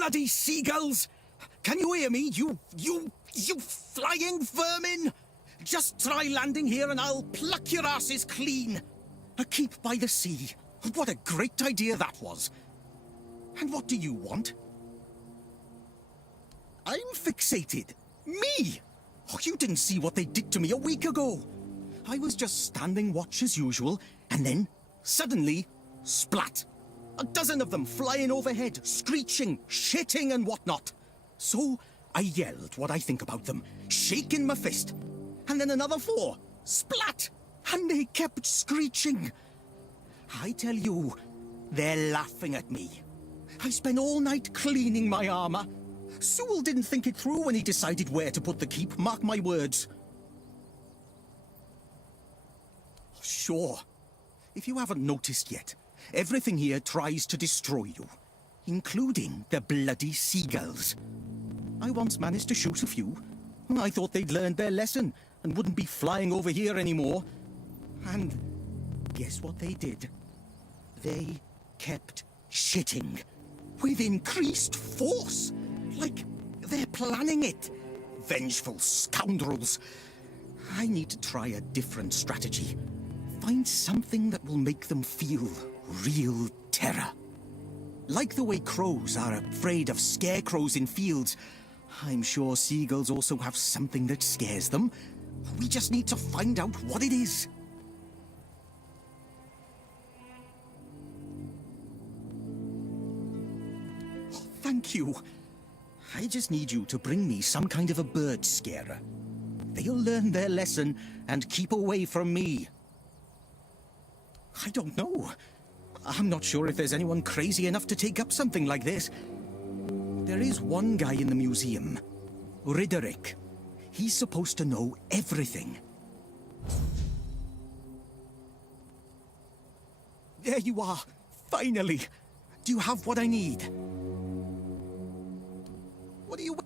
bloody seagulls! Can you hear me, you flying vermin? Just try landing here and I'll pluck your asses clean. A keep by the sea. What a great idea that was. And what do you want? I'm fixated. Me! Oh, you didn't see what they did to me a week ago. I was just standing watch as usual, and then, suddenly, splat. A dozen of them flying overhead, screeching, shitting and whatnot. So, I yelled what I think about them, shaking my fist. And then another 4, splat! And they kept screeching. I tell you, they're laughing at me. I spent all night cleaning my armor. Sewell didn't think it through when he decided where to put the keep, mark my words. Sure. If you haven't noticed yet, everything here tries to destroy you, including the bloody seagulls. I once managed to shoot a few. I thought they'd learned their lesson and wouldn't be flying over here anymore. And guess what they did? They kept shitting with increased force, like they're planning it. Vengeful scoundrels. I need to try a different strategy. Find something that will make them feel real terror. Like the way crows are afraid of scarecrows in fields, I'm sure seagulls also have something that scares them. We just need to find out what it is. Oh, thank you. I just need you to bring me some kind of a bird scarer. They'll learn their lesson and keep away from me. I don't know. I'm not sure if there's anyone crazy enough to take up something like this. There is one guy in the museum, Riderick. He's supposed to know everything. There you are, finally. Do you have what I need? What do you...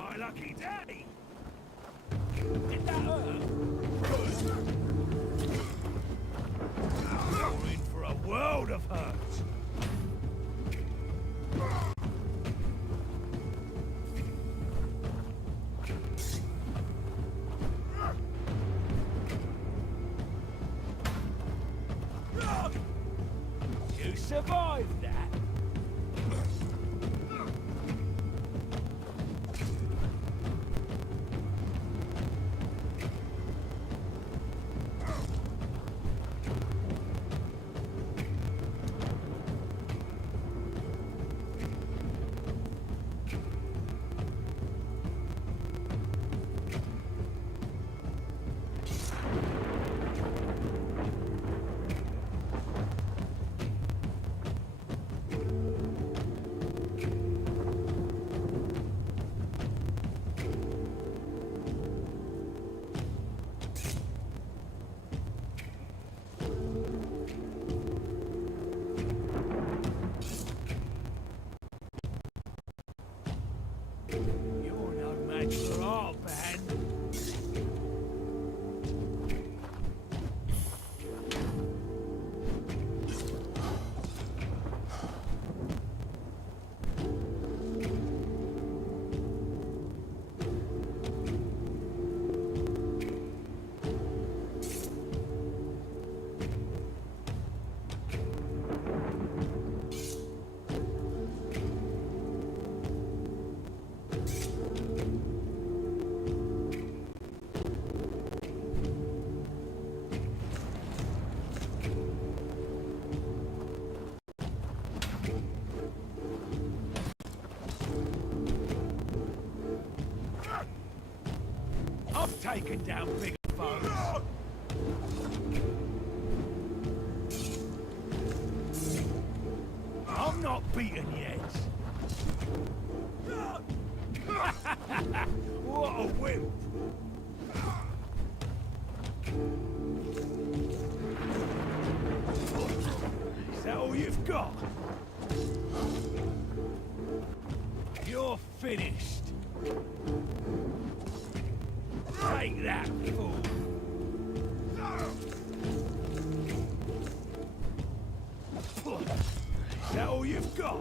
my lucky day! Did that hurt? You're in for a world of hurt! You survived that! You're no match for our band. I've taken down bigger foes. I'm not beaten yet. What a wimp! Is that all you've got? You're finished. Take that, fool! Is that all you've got?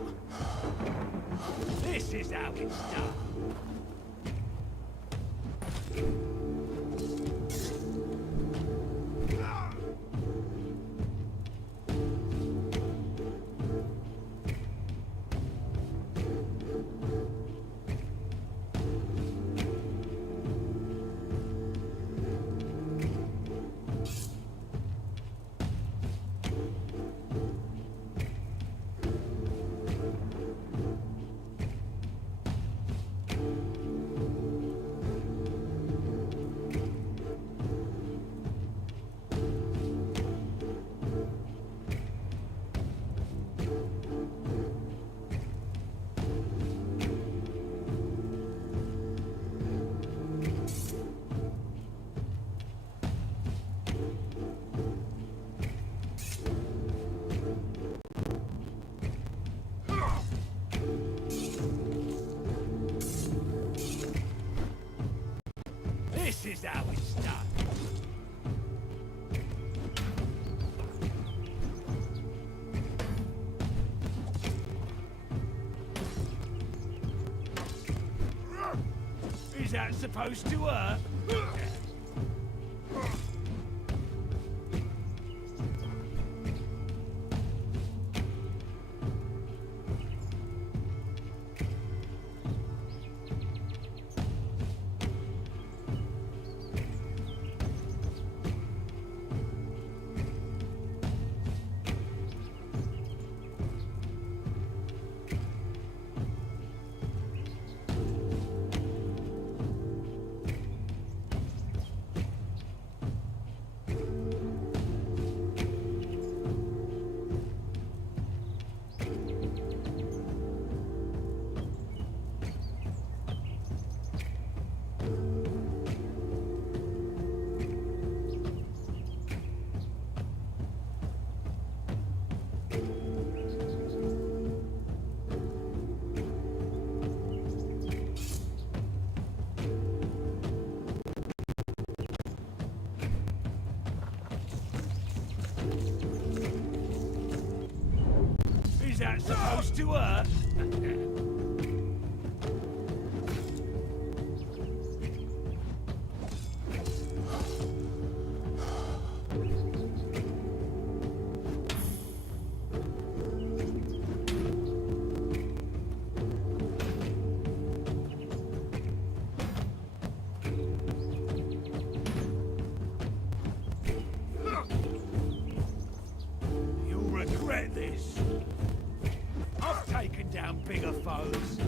This is how it's done. This is how it's done. Is that supposed to hurt? to her? You'll regret this. I've taken down bigger foes.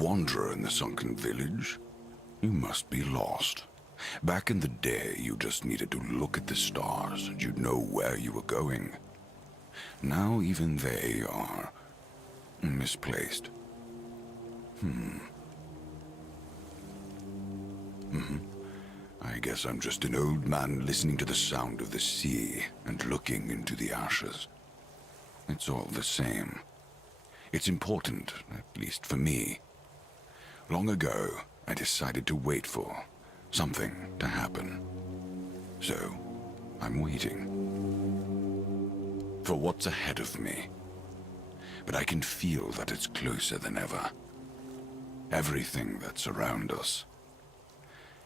wanderer in the sunken village? You must be lost. Back in the day, you just needed to look at the stars and you'd know where you were going. Now even they are misplaced. I guess I'm just an old man listening to the sound of the sea and looking into the ashes. It's all the same. It's important, at least for me. Long ago, I decided to wait for something to happen. So, I'm waiting for what's ahead of me. But I can feel that it's closer than ever. Everything that's around us.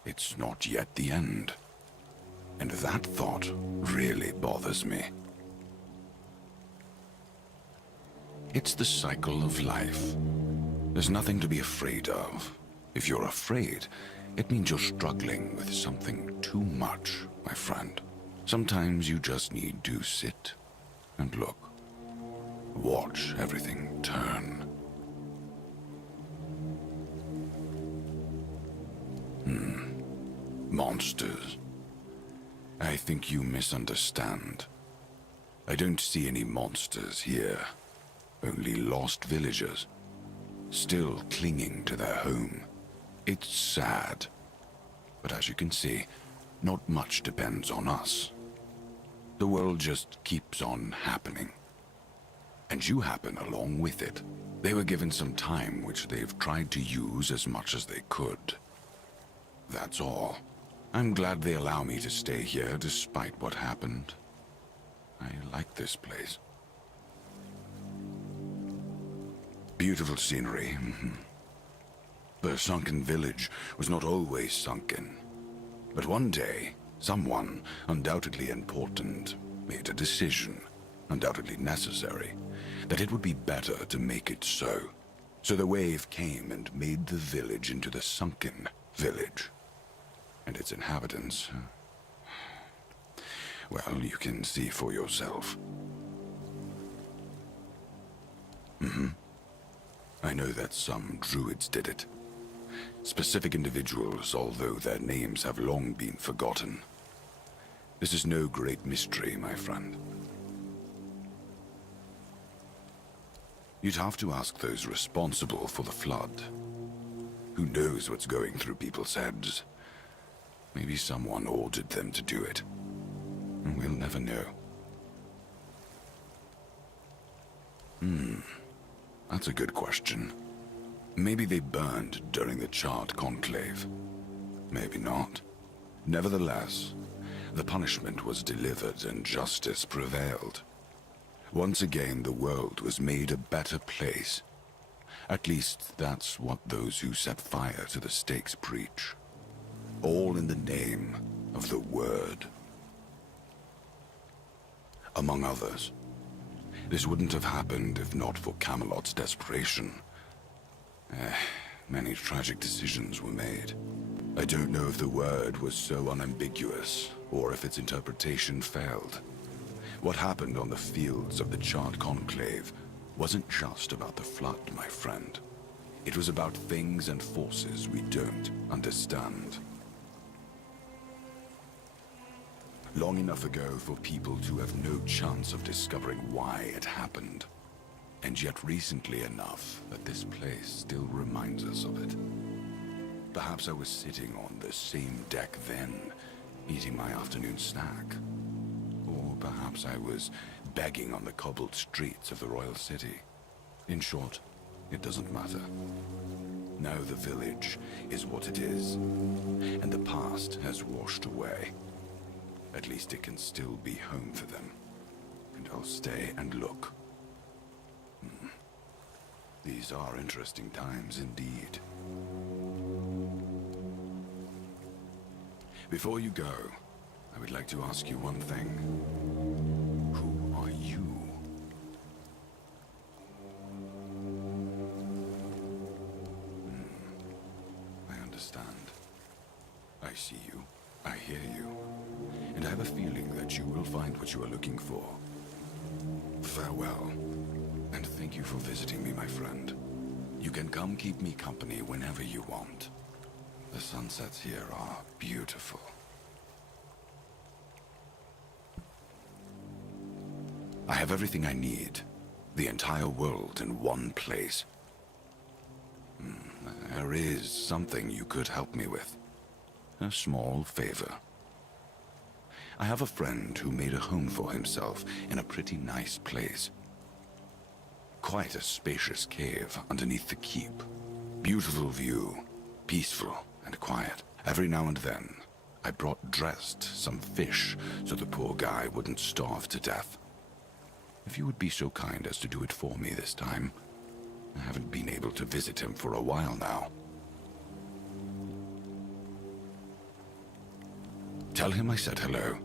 It's not yet the end. And that thought really bothers me. It's the cycle of life. There's nothing to be afraid of. If you're afraid, it means you're struggling with something too much, my friend. Sometimes you just need to sit and look. Watch everything turn. Monsters. I think you misunderstand. I don't see any monsters here. Only lost villagers. Still clinging to their home. It's sad. But as you can see, not much depends on us. The world just keeps on happening. And you happen along with it. They were given some time which they've tried to use as much as they could. That's all. I'm glad they allow me to stay here despite what happened. I like this place. Beautiful scenery. The sunken village was not always sunken. But one day, someone, undoubtedly important, made a decision, undoubtedly necessary, that it would be better to make it so. So the wave came and made the village into the sunken village. And its inhabitants, well, you can see for yourself. I know that some druids did it. Specific individuals, although their names have long been forgotten. This is no great mystery, my friend. You'd have to ask those responsible for the flood. Who knows what's going through people's heads? Maybe someone ordered them to do it. We'll never know. That's a good question. Maybe they burned during the Charred Conclave. Maybe not. Nevertheless, the punishment was delivered and justice prevailed. Once again, the world was made a better place. At least that's what those who set fire to the stakes preach. All in the name of the Word. Among others. This wouldn't have happened if not for Camelot's desperation. Many tragic decisions were made. I don't know if the Word was so unambiguous, or if its interpretation failed. What happened on the fields of the Charred Conclave wasn't just about the flood, my friend. It was about things and forces we don't understand. Long enough ago for people to have no chance of discovering why it happened. And yet recently enough that this place still reminds us of it. Perhaps I was sitting on the same deck then, eating my afternoon snack. Or perhaps I was begging on the cobbled streets of the royal city. In short, it doesn't matter. Now the village is what it is, and the past has washed away. At least it can still be home for them. And I'll stay and look. These are interesting times indeed. Before you go, I would like to ask you one thing. Who are you? I understand. I see you. I hear you. And I have a feeling that you will find what you are looking for. Farewell. And thank you for visiting me, my friend. You can come keep me company whenever you want. The sunsets here are beautiful. I have everything I need. The entire world in one place. There is something you could help me with. A small favor. I have a friend who made a home for himself in a pretty nice place. Quite a spacious cave underneath the keep. Beautiful view, peaceful and quiet. Every now and then, I brought dressed some fish so the poor guy wouldn't starve to death. If you would be so kind as to do it for me this time. I haven't been able to visit him for a while now. Tell him I said hello.